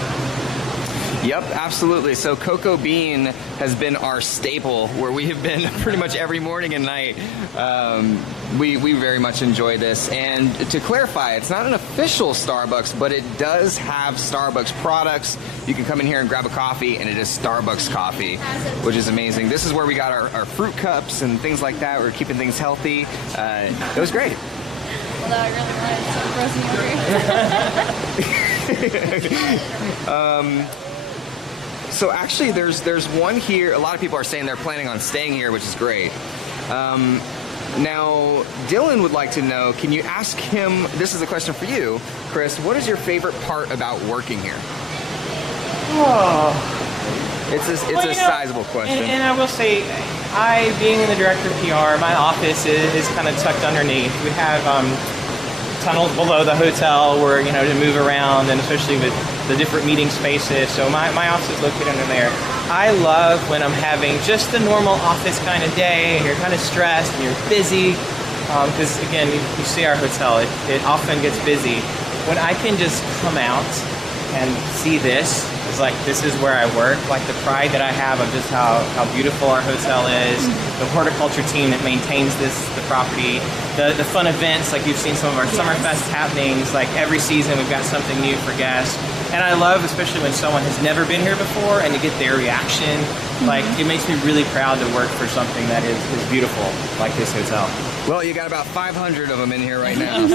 Yep, absolutely. So Cocoa Bean has been our staple, where we have been pretty much every morning and night. We very much enjoy this. And to clarify, it's not an official Starbucks, but it does have Starbucks products. You can come in here and grab a coffee, and it is Starbucks coffee, which is amazing. This is where we got our fruit cups and things like that. We're keeping things healthy. It was great. Although I really wanted some frozen yogurt. So actually, there's one here. A lot of people are saying they're planning on staying here, which is great. Now, Dylan would like to know, can you ask him, this is a question for you, Chris, what is your favorite part about working here? It's a sizable question. And I will say, being the director of PR, my office is kind of tucked underneath. We have tunnels below the hotel where, to move around, and especially with the different meeting spaces. So my office is located under there. I love when I'm having just the normal office kind of day, and you're kind of stressed and you're busy. Because again, you see our hotel, it often gets busy. When I can just come out and see this, It's like, this is where I work. Like the pride that I have of just how beautiful our hotel is, the horticulture team that maintains the property, the fun events, like you've seen some of our SummerFest happenings, like every season we've got something new for guests. And I love, especially when someone has never been here before and to get their reaction, like it makes me really proud to work for something that is beautiful, like this hotel. Well, you got about 500 of them in here right now,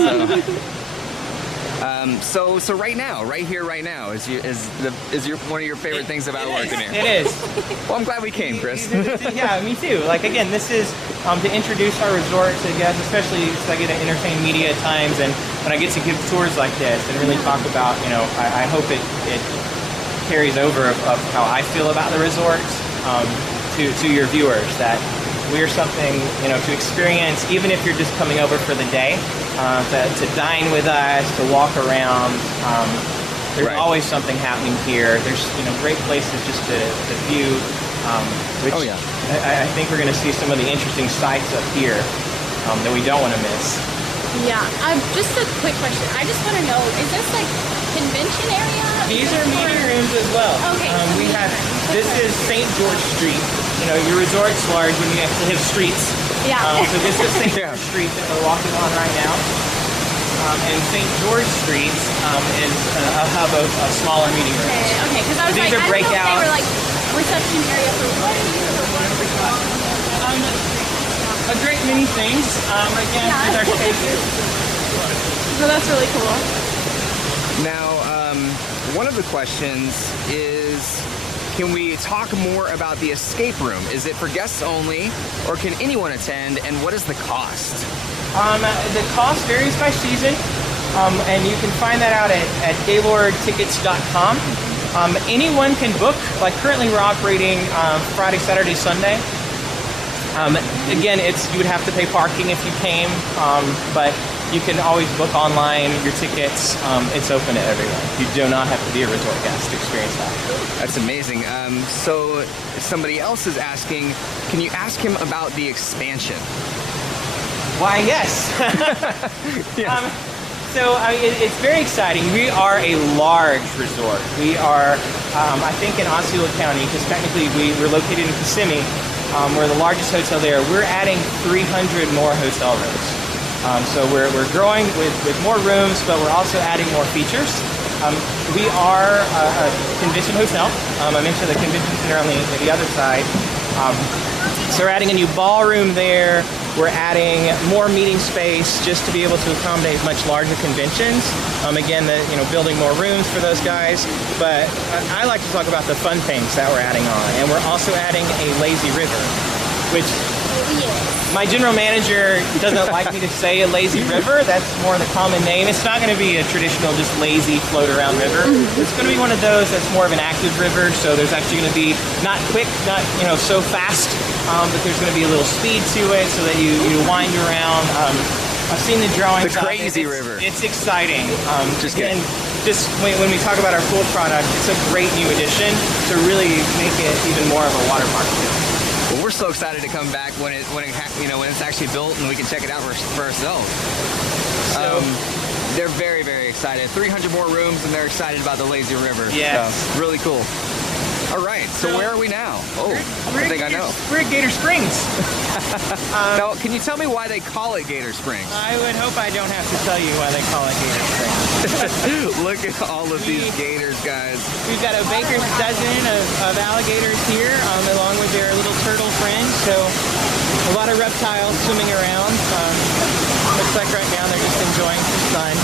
so right now, right here, right now, is one of your favorite things about working here? It is. Well, I'm glad we came, Chris. Yeah, me too. Like again, this is to introduce our resort to guests, especially because I get to entertain media at times, and when I get to give tours like this and really talk about, you know, I hope it carries over of how I feel about the resort to your viewers, that we're something, you know, to experience, even if you're just coming over for the day, to dine with us, to walk around. There's always something happening here. There's, you know, great places just to view, which I think we're going to see some of the interesting sights up here that we don't want to miss. Yeah, just a quick question. I just want to know, is this like convention area? These are meeting rooms as well. Okay. This is St. George Street. You know, your resort's large when you actually have streets. Yeah. So this is St. George Street that we're walking on right now. And St. George Street is a hub of smaller meeting rooms. Okay, because I was These like, are I don't know if breakouts. they were like reception area for weddings or what. A great many things. Again, with our spaces. So that's really cool. Now, one of the questions is, can we talk more about the escape room? Is it for guests only, or can anyone attend, and what is the cost? The cost varies by season, and you can find that out at gaylordtickets.com. Anyone can book. Like currently we're operating Friday, Saturday, Sunday. Again, you would have to pay parking if you came, but you can always book online your tickets. It's open to everyone. You do not have to be a resort guest to experience that. That's amazing. So somebody else is asking, can you ask him about the expansion? Why, yes. It's very exciting. We are a large resort. We are, I think, in Osceola County, because technically we're located in Kissimmee. We're the largest hotel there. We're adding 300 more hotel rooms. So we're growing with more rooms, but we're also adding more features. We are a convention hotel. I mentioned the convention center on the other side. So we're adding a new ballroom there. We're adding more meeting space just to be able to accommodate much larger conventions. Again, building more rooms for those guys. But I like to talk about the fun things that we're adding on. And we're also adding a lazy river, which my general manager doesn't like me to say a lazy river. That's more the common name. It's not going to be a traditional just lazy float around river. It's going to be one of those that's more of an active river. So there's actually going to be not quick, not so fast, but there's going to be a little speed to it so that you wind around. I've seen the drawings. The crazy river. It's exciting. Just kidding. Just when we talk about our pool product, it's a great new addition to really make it even more of a water park. Well, we're so excited to come back when it's actually built and we can check it out for ourselves. So, they're very, very excited. 300 more rooms, and they're excited about the lazy river. Yes. So, really cool. All right, so where are we now? Oh, I think I know. We're at Gator Springs. Now, can you tell me why they call it Gator Springs? I would hope I don't have to tell you why they call it Gator Springs. Look at all of these gators, guys. We've got a baker's dozen of alligators here, along with their little turtle friends. So a lot of reptiles swimming around. Looks like right now they're just enjoying the sun.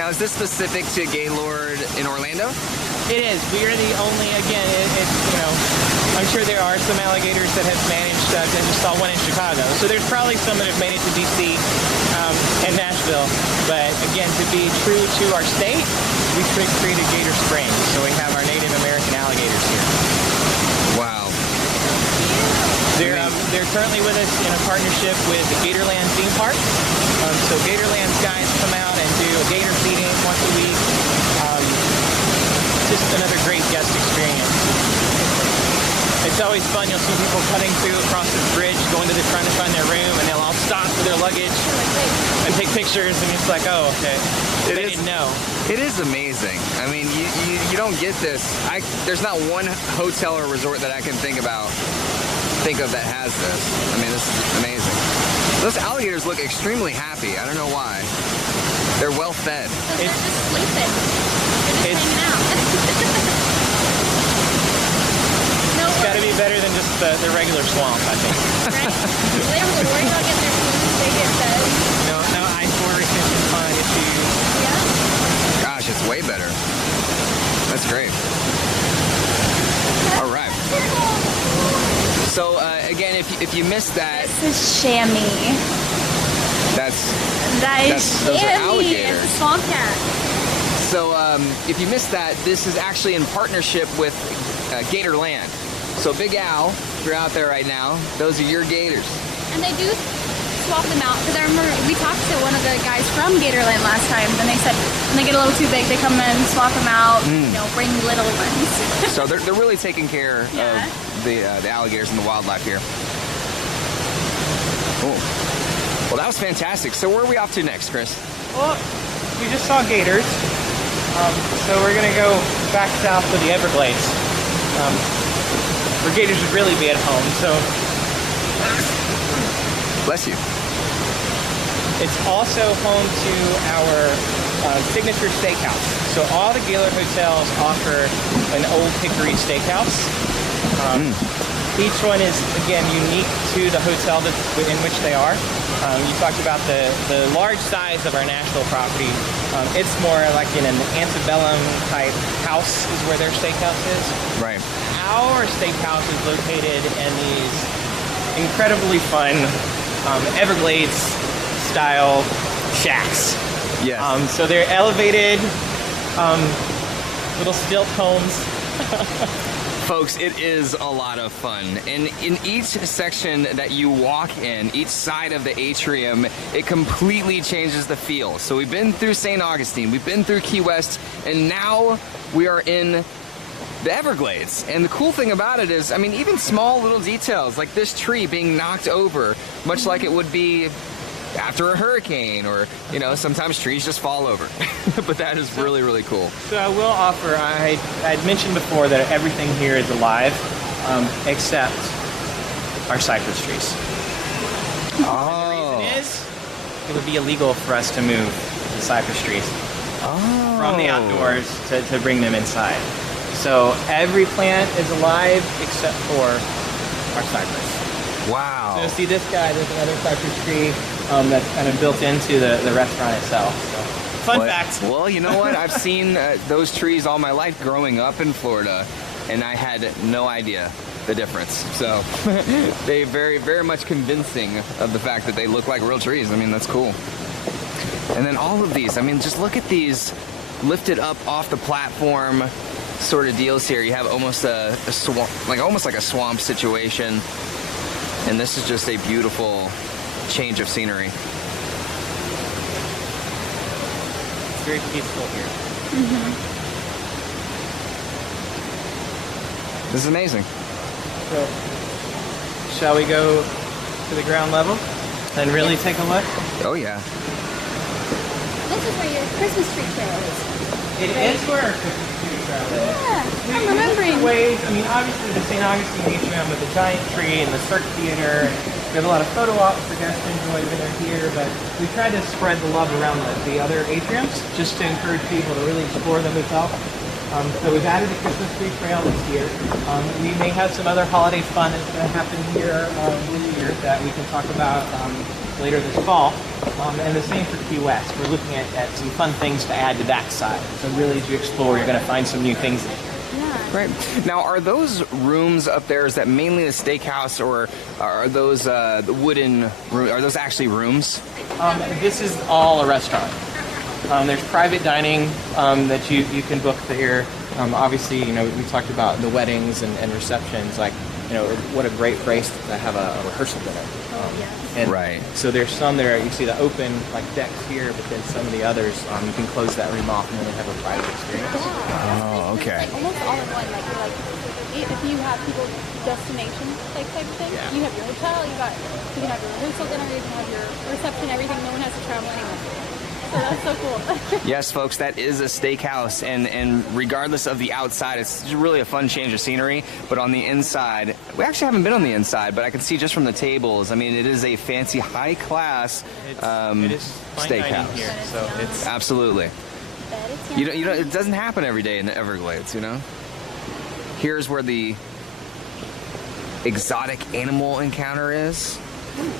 Now, is this specific to Gaylord in Orlando? It is. We are the only, again, I'm sure there are some alligators that have managed to install one in Chicago. So there's probably some that have made it to D.C. And Nashville. But again, to be true to our state, we created Gator Springs. So we have our Native American alligators here. Wow. They're currently with us in a partnership with the Gatorland theme park. So Gatorland's guys come out and do a gator feeding once a week. Just another great guest experience. It's always fun. You'll see people cutting through across this bridge, going to the front to find their room, and they'll all stop for their luggage. and take pictures, and it's like, oh, okay. They didn't know. It is amazing. I mean, you don't get this. There's not one hotel or resort that I can think of that has this. I mean, this is amazing. Those alligators look extremely happy. I don't know why. They're well fed. So they're just sleeping. They're just hanging out. No It's got to be better than just the regular swamp, I think. Right? Do they have to worry about getting their food? They get fed. No ice water retention issues. Yeah. Gosh, it's way better. That's great. All right. So again, if you missed that, This is chamois. those are alligators. It's a swamp cat. So if you missed that, this is actually in partnership with Gator Land. So Big Al, if you're out there right now, those are your gators. And they do swap them out, because I remember we talked to one of the guys from Gatorland last time, and they said when they get a little too big, they come in, swap them out, bring little ones. So they're really taking care Yeah. of the alligators and the wildlife here. Cool. Well, that was fantastic. So where are we off to next, Chris? Well, we just saw gators, so we're gonna go back south to the Everglades, where gators would really be at home. So Bless you. it's also home to our signature steakhouse. So all the Gaylord hotels offer an Old Hickory steakhouse. Each one is, again, unique to the hotel in which they are. You talked about the large size of our national property. It's more like in an antebellum type house is where their steakhouse is. Right. Our steakhouse is located in these incredibly fun Everglades style shacks. Yes. So they're elevated little stilt homes. Folks, it is a lot of fun. And in each section that you walk in, each side of the atrium, it completely changes the feel. So we've been through St. Augustine, we've been through Key West, and now we are in the Everglades. And the cool thing about it is, I mean, even small little details like this tree being knocked over, much like it would be after a hurricane, or, sometimes trees just fall over. But that is really, really cool. So I will offer, I'd mentioned before that everything here is alive, except our cypress trees. Oh. The reason is, it would be illegal for us to move the cypress trees from the outdoors to bring them inside. So every plant is alive except for our cypress. Wow. So see this guy, there's another cypress tree that's kind of built into the restaurant itself. So, fun fact. Well, you know what? I've seen those trees all my life growing up in Florida, and I had no idea the difference. So they very, very much convincing of the fact that they look like real trees. I mean, that's cool. And then all of these, I mean, just look at these lifted up off the platform sort of deals here. You have almost a swamp, almost like a swamp situation. And this is just a beautiful change of scenery. It's very peaceful here. This is amazing. So, shall we go to the ground level and really take a look? Oh, yeah. This is where your Christmas tree trail is. It is where our Christmas tree trail is. Yeah, I'm remembering. Ways. I mean, obviously the St. Augustine atrium with the giant tree and the Cirque Theater. We have a lot of photo ops for guests to enjoy when they're here, but we try to spread the love around the other atriums just to encourage people to really explore the hotel. So we've added a Christmas tree trail this year. We may have some other holiday fun that's going to happen here this year that we can talk about later this fall. And the same for Key West. We're looking at some fun things to add to that side. So really, as you explore, you're going to find some new things. Right. Now, are those rooms up there, is that mainly the steakhouse, or are those the wooden rooms? Are those actually rooms? This is all a restaurant. There's private dining that you can book here. Obviously, we talked about the weddings and receptions. Like what a great place to have a rehearsal dinner. And Right. so there's some there, you see the open like decks here, but then some of the others, you can close that room off and really have a private experience. Oh, okay. Like almost all in one. Like you're like, if you have people destination like type of thing, you have your hotel, you can have your rehearsal dinner, you can have your reception, everything. No one has to travel anywhere. So that's so cool. Yes, folks, that is a steakhouse, and regardless of the outside, it's just really a fun change of scenery. But on the inside, we actually haven't been on the inside, but I can see just from the tables. I mean, it is a fancy, high-class It is fine dining steakhouse. here, so it's Absolutely. You know, it doesn't happen every day in the Everglades, you know. Here's where the exotic animal encounter is.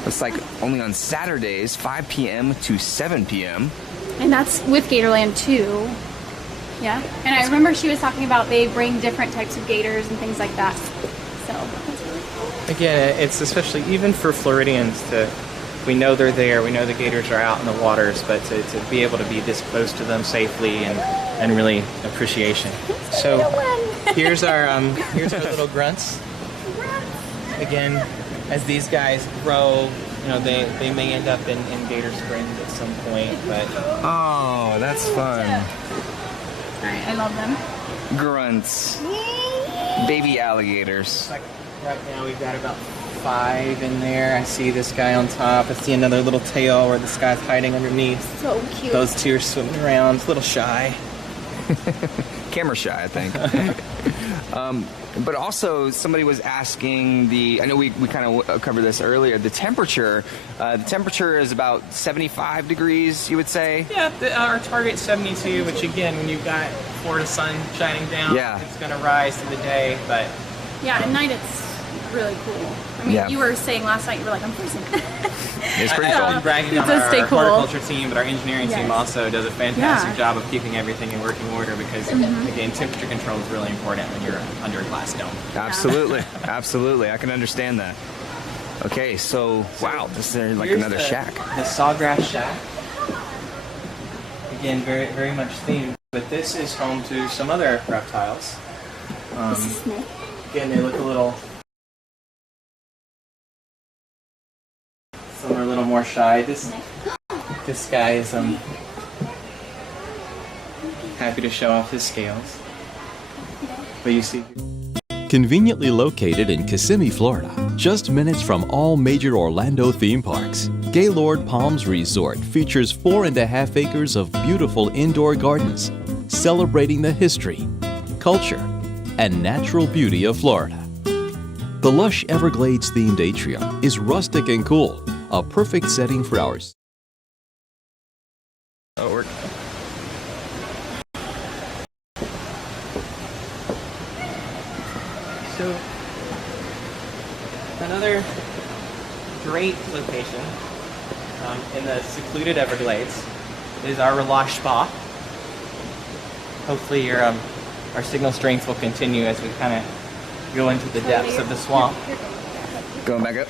It's like only on Saturdays, 5 p.m. to 7 p.m. And that's with Gatorland too. Yeah. And I remember she was talking about they bring different types of gators and things like that. So that's really cool. again, it's especially even for Floridians we know they're there, we know the gators are out in the waters, but to be able to be this close to them safely and really appreciation. So here's our little grunts. Again, as these guys grow, they may end up in Gator Springs at some point, but Oh, that's fun. Alright, I love them. Grunts. Baby alligators. like right now we've got about 5 in there. I see this guy on top. I see another little tail where this guy's hiding underneath. So cute. Those two are swimming around, a little shy. Camera shy, I think. But also, somebody was asking I know we kind of covered this earlier, the temperature. The temperature is about 75 degrees, you would say? Yeah, our target's 72, which again, when you've got Florida sun shining down, it's going to rise through the day, but... Yeah, at night it's really cool. I mean, you were saying last night, you were like, I'm freezing. It's pretty I've cool. been bragging on does our stay cool. horticulture team, but our engineering team Yes. also does a fantastic Yeah. job of keeping everything in working order because, again, temperature control is really important when you're under a glass dome. Absolutely. Absolutely. I can understand that. Okay, so, wow, this is like Here's another shack. The Sawgrass Shack. Again, very, very much themed, but this is home to some other reptiles. Again, they look a little... Some are a little more shy. This guy is happy to show off his scales. But you see, Conveniently located in Kissimmee, Florida, just minutes from all major Orlando theme parks, Gaylord Palms Resort features 4.5 acres of beautiful indoor gardens, celebrating the history, culture, and natural beauty of Florida. The lush Everglades-themed atrium is rustic and cool, a perfect setting for ours. Oh, we're... so another great location in the secluded Everglades is our Relash Spa. Hopefully our signal strength will continue as we kind of go into the depths of the swamp. Going back up.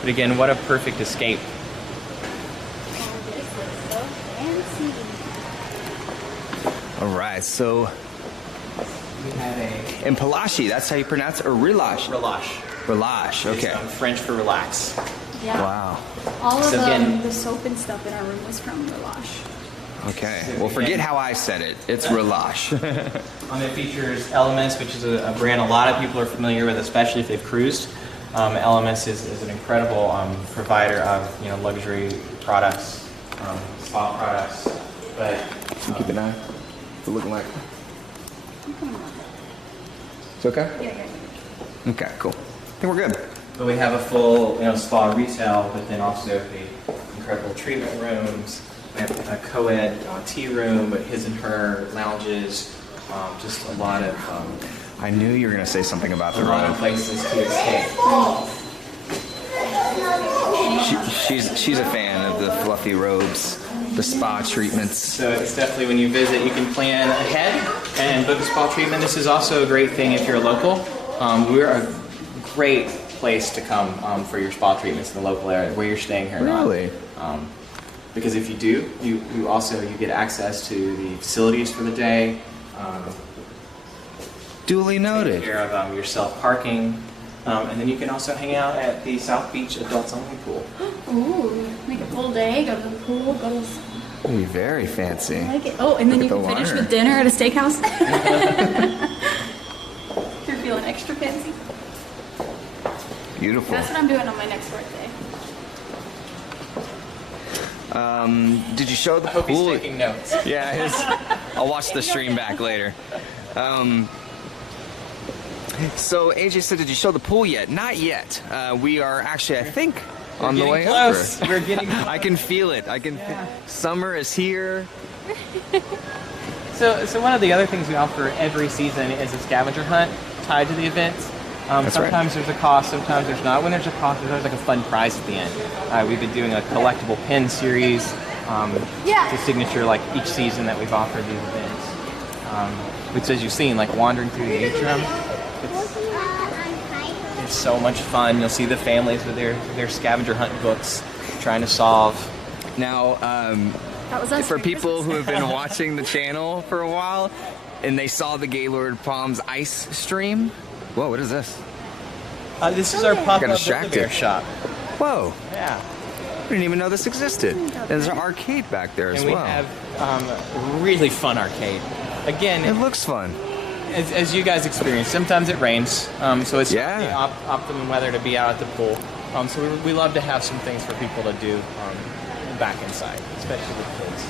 But again, what a perfect escape. All right, so We have a in Palachi, that's how you pronounce it, or Relash? Relash. Relash, okay. It's, French for relax. Yeah. Wow. All of So again- the soap and stuff in our room was from Relash. Okay. Well, forget how I said it. It's Relash. It features Elements, which is a brand a lot of people are familiar with, especially if they've cruised. Elements is an incredible provider of luxury products, spa products. But Keep an eye. What's it looking like? It's okay? Yeah. Okay, cool. I think we're good. But we have a full spa retail, but then also the incredible treatment rooms. We have a co-ed tea room, but his and her lounges. Just a lot of I knew you were going to say something about the a lot of room. places to escape. She's a fan of the fluffy robes, the spa treatments. So it's definitely when you visit, you can plan ahead and book a spa treatment. This is also a great thing if you're local. We're a great place to come for your spa treatments in the local area where you're staying here. Really? because if you do, you get access to the facilities for the day. Duly noted. Take care of your self-parking, and then you can also hang out at the South Beach Adults Only Pool. Ooh, make a full day, go to the pool, go to the... Ooh, very fancy. I like it. Oh, and then you can finish with dinner at a steakhouse. If you're feeling extra fancy. Beautiful. That's what I'm doing on my next birthday. Did you show the Hope he's pool? taking notes. Yeah, I'll watch the stream back later. So AJ said, did you show the pool yet? Not yet. We are actually, I think, on the way close. over. We're getting close. I can feel it. Summer is here. So one of the other things we offer every season is a scavenger hunt tied to the events. Sometimes there's a cost, sometimes there's not. When there's a cost, there's always like a fun prize at the end. We've been doing a collectible pin series to signature like each season that we've offered these events. Which, as you've seen, like wandering through the atrium, it's so much fun. You'll see the families with their scavenger hunt books trying to solve. Now, That was us for for people who Christmas. have been watching the channel for a while, and they saw the Gaylord Palms ice stream. Whoa, what is this? This is our pop-up Got distracted. Build-A-Bear shop. Whoa, Yeah. I didn't even know this existed. And there's an arcade back there as And we well. have really fun arcade. Again, It looks fun. as you guys experience, sometimes it rains, so it's Yeah. not the optimum weather to be out at the pool. So we love to have some things for people to do back inside, especially with kids.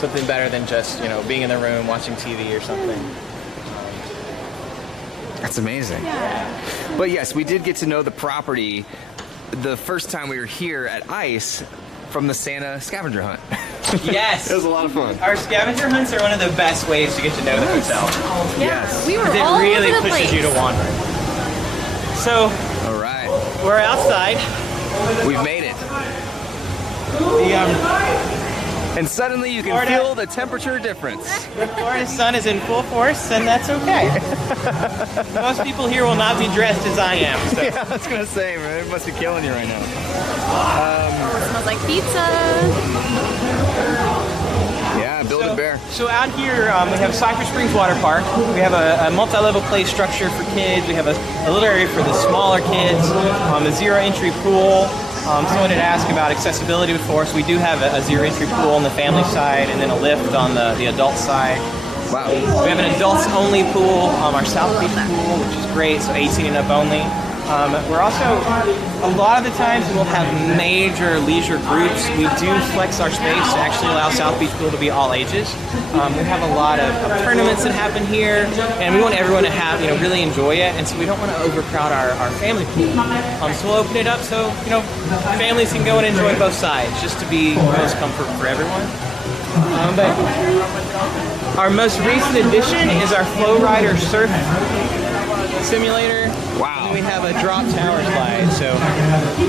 Something better than just being in the room watching TV or something. That's amazing. But yes, we did get to know the property the first time we were here at ICE from the Santa scavenger hunt. Yes, It was a lot of fun. Our scavenger hunts are one of the best ways to get to know the hotel. Yes. We were It all really over the pushes place. you to wander. So All right. we're outside. We've made it. And suddenly you can Florida. feel the temperature difference. The Florida sun is in full force, and that's okay. Most people here will not be dressed as I am. So. Yeah, I was going to say, man, it must be killing you right now. It smells like pizza. Yeah, Build-A-Bear. So out here, we have Cypress Springs Water Park. We have a multi-level play structure for kids. We have a little area for the smaller kids, a zero-entry pool. Someone had asked about accessibility before, so we do have a zero-entry pool on the family side and then a lift on the adult side. Wow. We have an adults-only pool, our South Beach pool, which is great, so 18 and up only. We're also, a lot of the times we'll have major leisure groups. We do flex our space to actually allow South Beach Pool to be all ages. We have a lot of tournaments that happen here, and we want everyone to have, really enjoy it, and so we don't want to overcrowd our family pool. So we'll open it up so, families can go and enjoy both sides, just to be most comfort for everyone. But our most recent addition is our FlowRider surf simulator. Wow. And we have a drop tower slide, so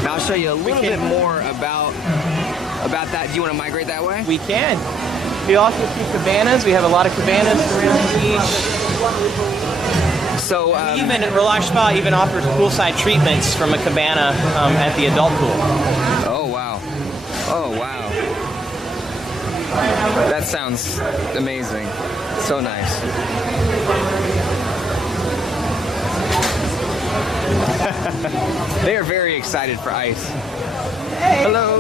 Now I'll show you a little bit more about that. Do you want to migrate that way? we can. We also see cabanas. We have a lot of cabanas around the beach. So, Even Relax Spa even offers poolside treatments from a cabana at the adult pool. oh wow. Oh wow. That sounds amazing. So nice. They are very excited for ice. Hey. Hello.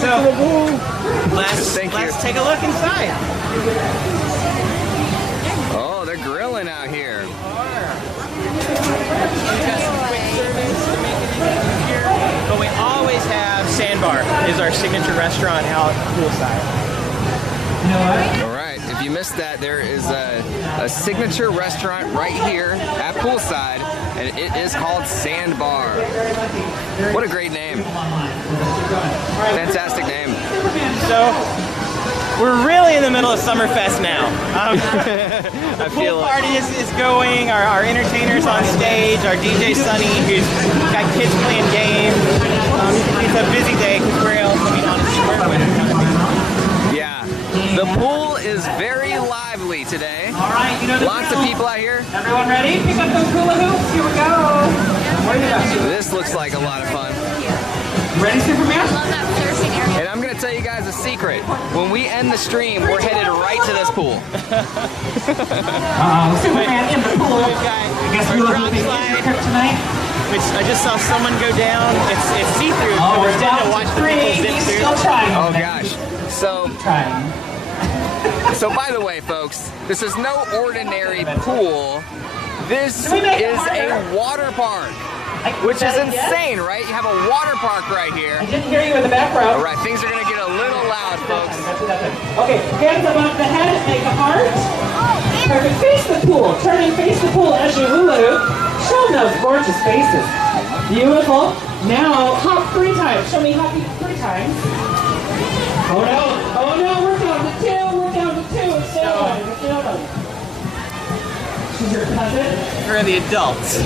So let's Thank you. take a look inside. Oh, they're grilling out here. But we always have Sandbar is our signature restaurant out poolside. All right. If you missed that, there is a signature restaurant right here at Poolside, and it is called Sandbar. What a great name. Fantastic name. So we're really in the middle of SummerFest now. The pool party is going, our entertainers on stage, our DJ Sunny, who's got kids playing games. It's a busy day because we're Yeah. The pool is very lively today. all right, you know the Lots of drill. people out here. Everyone ready? Pick up those hula hoops. Here we go. This looks like a lot of fun. Ready, Superman? I love that surfing area. And I'm gonna tell you guys a secret. When we end the stream, we're headed right to this pool. Superman in the pool. I guess we will be trip tonight. Which I just saw someone go down. It's see-through. Oh, we're down to watch the people zip through. Still trying. Oh gosh. So Trying. So by the way, folks, this is no ordinary pool. This is a water park, which is insane, right? You have a water park right here. I didn't hear you in the back row. All right, things are gonna get a little loud, folks. Okay, hands above the head, make a heart. Perfect. Face the pool. Turning face the pool as you hula hoop. Show those gorgeous faces. Beautiful. Now hop 3 times. Show me hopping 3 times. Oh no! Oh no! We're down to 2. We're down to 2. It's still on. She's your cousin. For the adults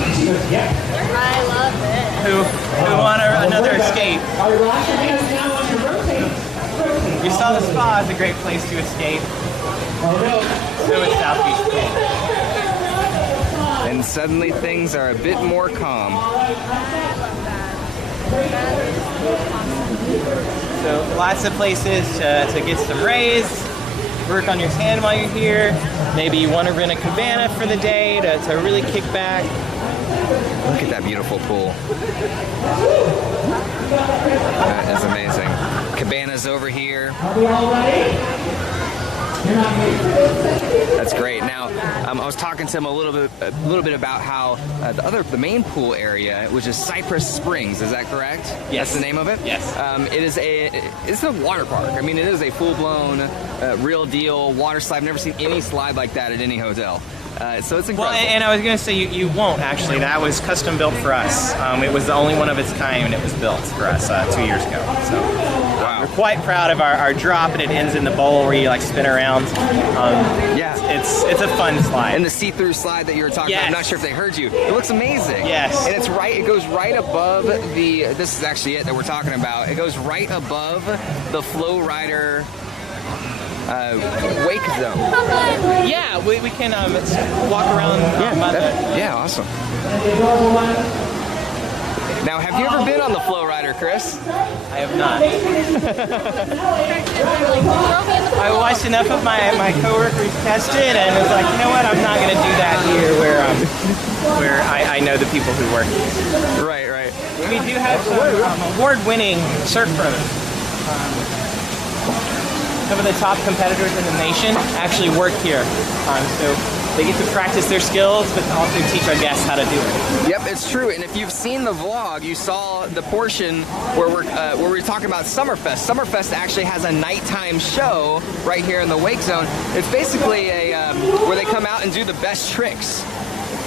Yeah. I love it. who want another escape. Relax your hands now on your rotate. You saw the spa is a great place to escape. Oh no. So is South Beach Pool. And suddenly things are a bit more calm. So lots of places to get some rays, work on your tan while you're here. Maybe you want to rent a cabana for the day to really kick back. Look at that beautiful pool. That is amazing. Cabanas over here. Are we all ready? You're not ready. That's great. Now, I was talking to him a little bit about how the main pool area, which is Cypress Springs. Is that correct? Yes. That's the name of it. Yes. It's a water park. I mean, it is a full-blown, real deal water slide. I've never seen any slide like that at any hotel. So it's incredible. Well, and I was going to say you won't actually. That was custom built for us. It was the only one of its kind, and it was built for us 2 years ago. So we're quite proud of our drop, and it ends in the bowl where you like spin around. Yeah, it's a fun slide. and the see-through slide that you were talking about. I'm not sure if they heard you. It looks amazing. Yes. And it goes right above the. This is actually it that we're talking about. It goes right above the FlowRider wake zone. Yeah, we can walk around. Yeah, awesome. Now, have you ever been on the FlowRider, Chris? I have not. I watched enough of my coworkers test it, and was like, you know what? I'm not going to do that here, where I know the people who work here. Right. We do have some award-winning surf pros. Some of the top competitors in the nation actually work here, so they get to practice their skills, but also teach our guests how to do it. Yep, it's true. And if you've seen the vlog, you saw the portion where we're talking about SummerFest. SummerFest actually has a nighttime show right here in the wake zone. It's basically where they come out and do the best tricks.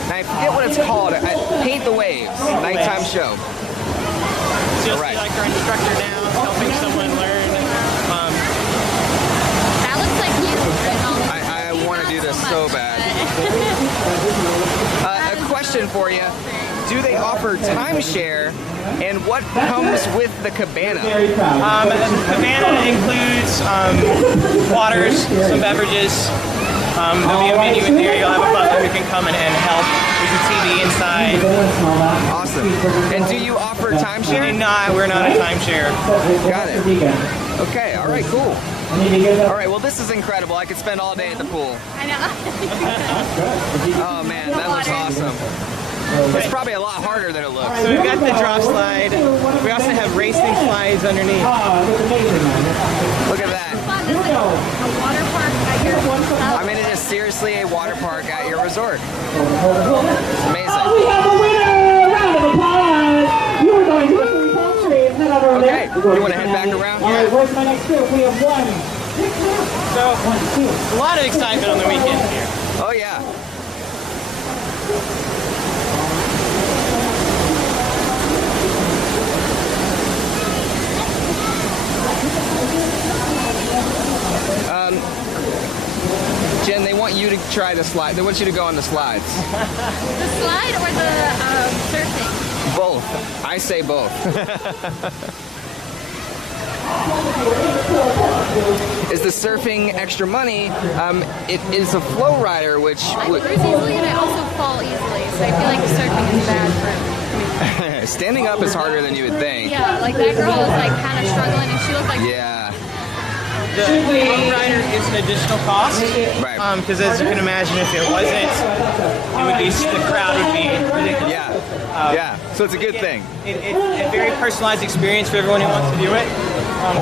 And I forget what it's called. Paint the Waves, nighttime show. So you'll see like our instructor now helping someone learn. That looks like you. I want to do this so bad. A question for you. Do they offer timeshare, and what comes with the cabana? The cabana includes waters, some beverages. There'll be a menu in here. You'll have a butler who can come and help. There's a TV inside. Awesome. And do you offer timeshare? We're not a timeshare. Got it. Okay, all right, cool. All right, well, this is incredible. I could spend all day at the pool. I know. Oh, man, that looks awesome. It's probably a lot harder than it looks. So we've got the drop slide. We also have racing slides underneath. Look at that. Fun. It's like a water park at your house. I mean, it is seriously a water park at your resort. It's amazing. We have a winner! Round of applause! You are going to the 3 palm tree and head out over there. Okay, you want to head back around? All right, where's my next group? We have 1. So a lot of excitement on the weekend here. Oh, yeah. Jen, they want you to try the slide. They want you to go on the slides. The slide or the surfing? Both. I say both. Is the surfing extra money? It is a FlowRider, which... I cruise easily and I also fall easily, so I feel like surfing is bad for me. Standing up is harder than you would think. Yeah, like that girl was like kind of struggling, and she looked like. Yeah. The FlowRider is an additional cost, Right. Because as you can imagine, if it wasn't, it would be the crowd would be ridiculous. Yeah. So it's a good thing. It's a very personalized experience for everyone who wants to do it.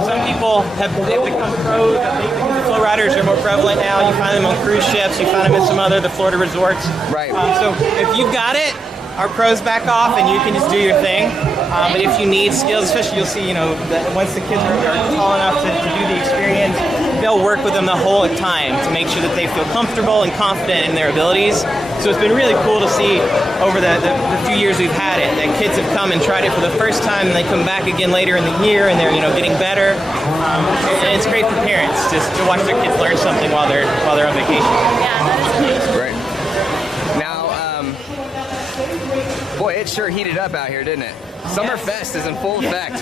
Some people have become pros. Because the FlowRiders are more prevalent now. You find them on cruise ships. You find them at some other the Florida resorts. Right. So if you've got it, our pros back off and you can just do your thing. But if you need skills, especially you'll see, that once the kids are tall enough to do the experience, they'll work with them the whole time to make sure that they feel comfortable and confident in their abilities. So it's been really cool to see over the few years we've had it that kids have come and tried it for the first time and they come back again later in the year and they're getting better. And it's great for parents just to watch their kids learn something while they're on vacation. Yeah, that is amazing. Right. Now, boy, it sure heated up out here, didn't it? SummerFest is in full effect.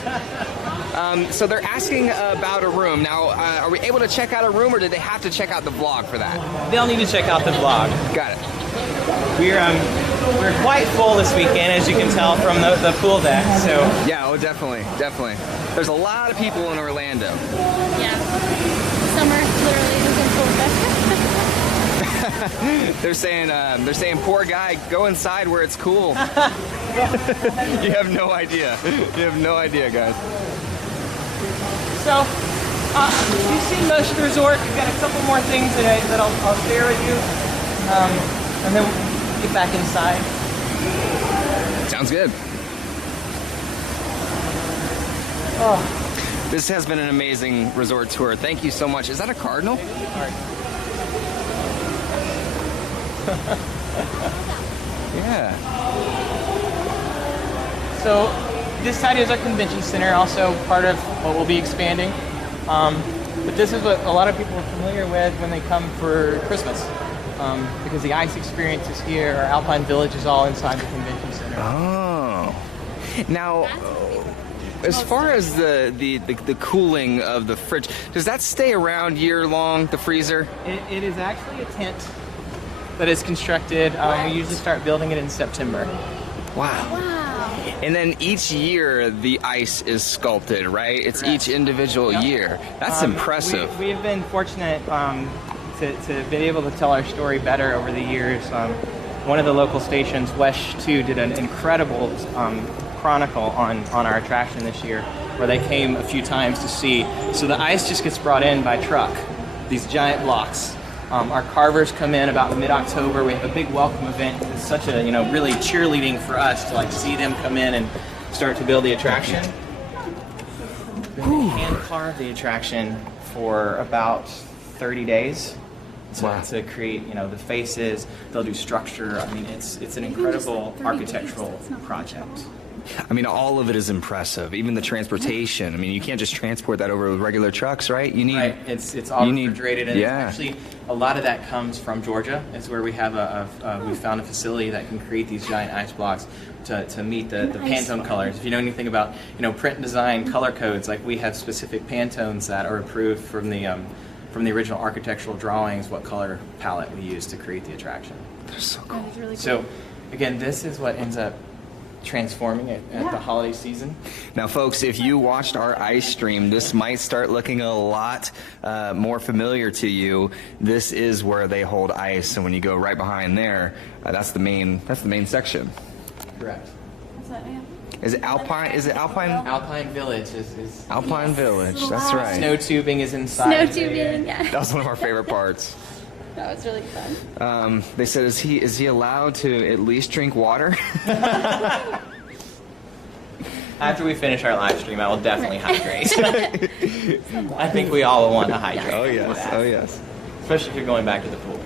So they're asking about a room. Now, are we able to check out a room, or did they have to check out the vlog for that? They'll need to check out the vlog. Got it. We're quite full this weekend, as you can tell from the pool deck. So Yeah, oh, definitely. There's a lot of people in Orlando. Yeah. Summer literally is in full effect. They're saying, poor guy, go inside where it's cool. You have no idea. You have no idea, guys. So, you've seen most of the resort. We've got a couple more things that I'll share with you, and then we'll get back inside. Sounds good. Oh. This has been an amazing resort tour. Thank you so much. Is that a cardinal? Yeah. So this side is our convention center, also part of what we'll be expanding. But this is what a lot of people are familiar with when they come for Christmas. Because the ice experience is here, our Alpine Village is all inside the convention center. Oh. Now, as far as the cooling of the fridge, does that stay around year long, the freezer? It is actually a tent that is constructed. We usually start building it in September. Wow. And then each year the ice is sculpted, right? It's Correct. each individual year. That's impressive. We've been fortunate to be able to tell our story better over the years. One of the local stations, Wesh 2, did an incredible chronicle on our attraction this year, where they came a few times to see. So the ice just gets brought in by truck, these giant blocks. Our carvers come in about mid-October. We have a big welcome event. It's such a, really cheerleading for us to see them come in and start to build the attraction. They hand carve the attraction for about 30 days to create, the faces. They'll do structure. I mean, it's an incredible architectural project. I mean, all of it is impressive. Even the transportation. I mean, you can't just transport that over with regular trucks, right? You need. Right. It's all refrigerated, and actually a lot of that comes from Georgia. It's where we have we found a facility that can create these giant ice blocks to meet the Pantone colors. If you know anything about print and design color codes, like we have specific Pantones that are approved from the original architectural drawings, what color palette we use to create the attraction. They're so cool. That is really cool. So, again, this is what ends up transforming it at the holiday season. Now, folks, if you watched our ice stream, this might start looking a lot more familiar to you. This is where they hold ice, and when you go right behind there, that's the main section. Correct. What's that name? Is it Alpine? Is it Alpine? Alpine Village is Alpine Village. That's right. snow tubing is inside. Snow tubing, yeah. That was one of our favorite parts. That was really fun. They said, is he allowed to at least drink water? After we finish our live stream, I will definitely hydrate. I think we all will want to hydrate. Oh yes, oh yes. Especially if you're going back to the pool.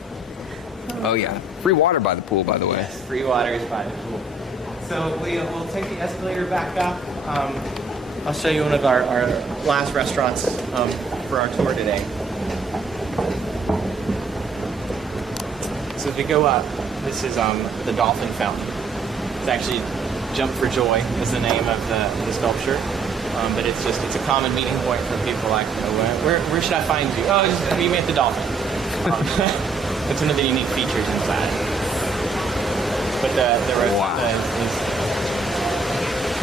Oh yeah. Free water by the pool, by the way. Yes, free water is by the pool. So we'll take the escalator back up. I'll show you one of our last restaurants for our tour today. So if we go up, this is the Dolphin Fountain. It's actually Jump for Joy is the name of the sculpture. But it's a common meeting point for people like, where should I find you? Oh, just meet me at the Dolphin. It's one of the unique features inside. But the rest of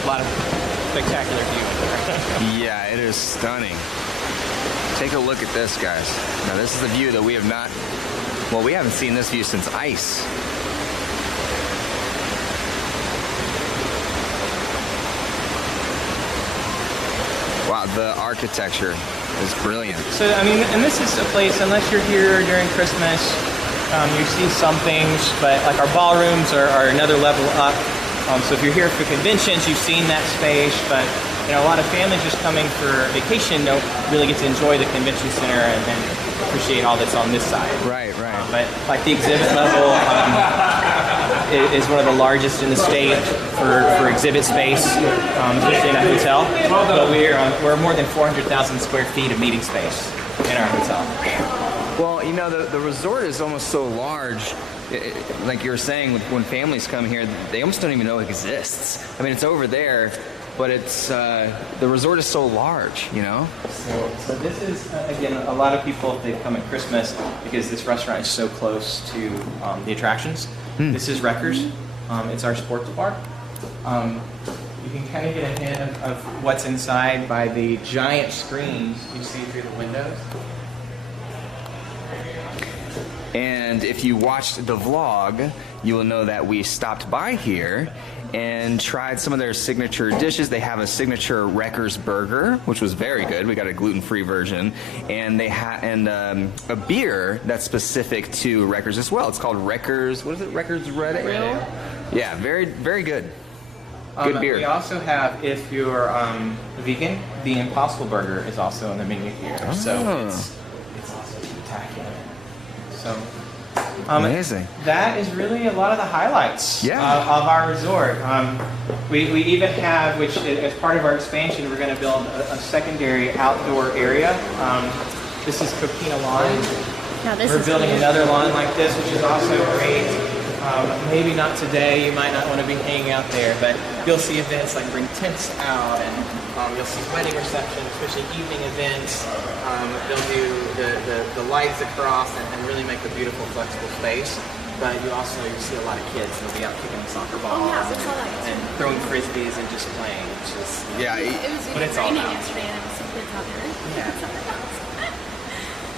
A lot of spectacular view in there. Yeah, it is stunning. Take a look at this, guys. Now this is the view that we have not, well, we haven't seen this view since ice. Wow, the architecture is brilliant. So, I mean, and this is a place, unless you're here during Christmas, you see some things, but like our ballrooms are another level up. So if you're here for conventions, you've seen that space, but you know, a lot of families just coming for vacation don't really get to enjoy the convention center and appreciate all that's on this side. Right, right. But like the exhibit level is one of the largest in the state for exhibit space, especially in a hotel. But we're more than 400,000 square feet of meeting space in our hotel. Well, you know, the resort is almost so large. Like you were saying, when families come here, they almost don't even know it exists. I mean, it's over there, but it's the resort is so large, you know. So this is again, a lot of people, if they come at Christmas, because this restaurant is so close to the attractions. This is Wreckers. It's our sports bar. You can kind of get a hint of what's inside by the giant screens you see through the windows. And if you watched the vlog, you will know that we stopped by here and tried some of their signature dishes. They have a signature Wreckers burger, which was very good. We got a gluten-free version, and they a beer that's specific to Wreckers as well. It's called Wreckers. What is it? Wreckers Red Ale. Yeah, very, very good. Good beer. We also have, if you're vegan, the Impossible Burger is also on the menu here. Oh. So it's also spectacular. So amazing. That is really a lot of the highlights of our resort. We even have, which as part of our expansion, we're going to build a secondary outdoor area. This is Coquina Lawn. We're building another lawn like this, which is also great. Maybe not today, you might not want to be hanging out there, but you'll see events like bring tents out, and you'll see wedding receptions, especially evening events. They'll do the lights across and really make a beautiful, flexible space. But you see a lot of kids. They'll be out kicking soccer balls and throwing frisbees and just playing, which is what it's all about. Yesterday, and there was some kids out there.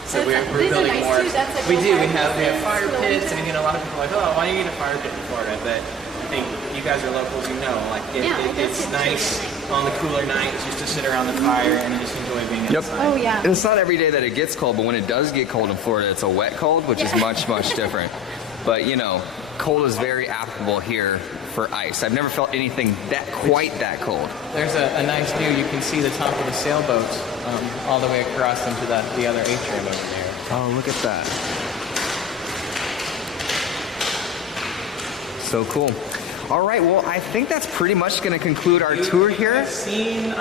So we're building more. We do. We have fire pits, and again, a lot of people are like, oh, why do you need a fire pit in Florida? But I think you guys are locals, you know, like it's nice on the cooler nights just to sit around the fire and just enjoy being outside. Oh yeah. And it's not every day that it gets cold, but when it does get cold in Florida, it's a wet cold, which is much, much different. But you know, cold is very applicable here for ice. I've never felt anything quite that cold. There's a nice view. You can see the top of the sailboat all the way across into the other atrium over there. Oh, look at that. So cool. All right, well, I think that's pretty much going to conclude our tour here. I've seen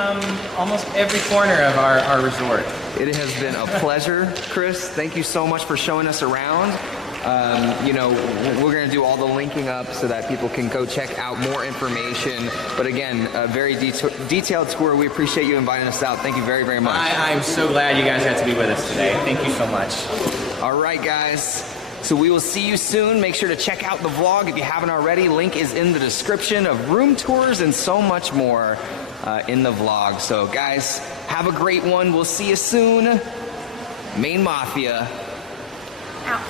almost every corner of our resort. It has been a pleasure, Chris. Thank you so much for showing us around. You know, we're going to do all the linking up so that people can go check out more information. But again, a very detailed tour. We appreciate you inviting us out. Thank you very, very much. I'm so glad you guys got to be with us today. Thank you so much. All right, guys. So we will see you soon. Make sure to check out the vlog if you haven't already. Link is in the description of room tours and so much more in the vlog. So guys, have a great one. We'll see you soon. Maine Mafia. Out.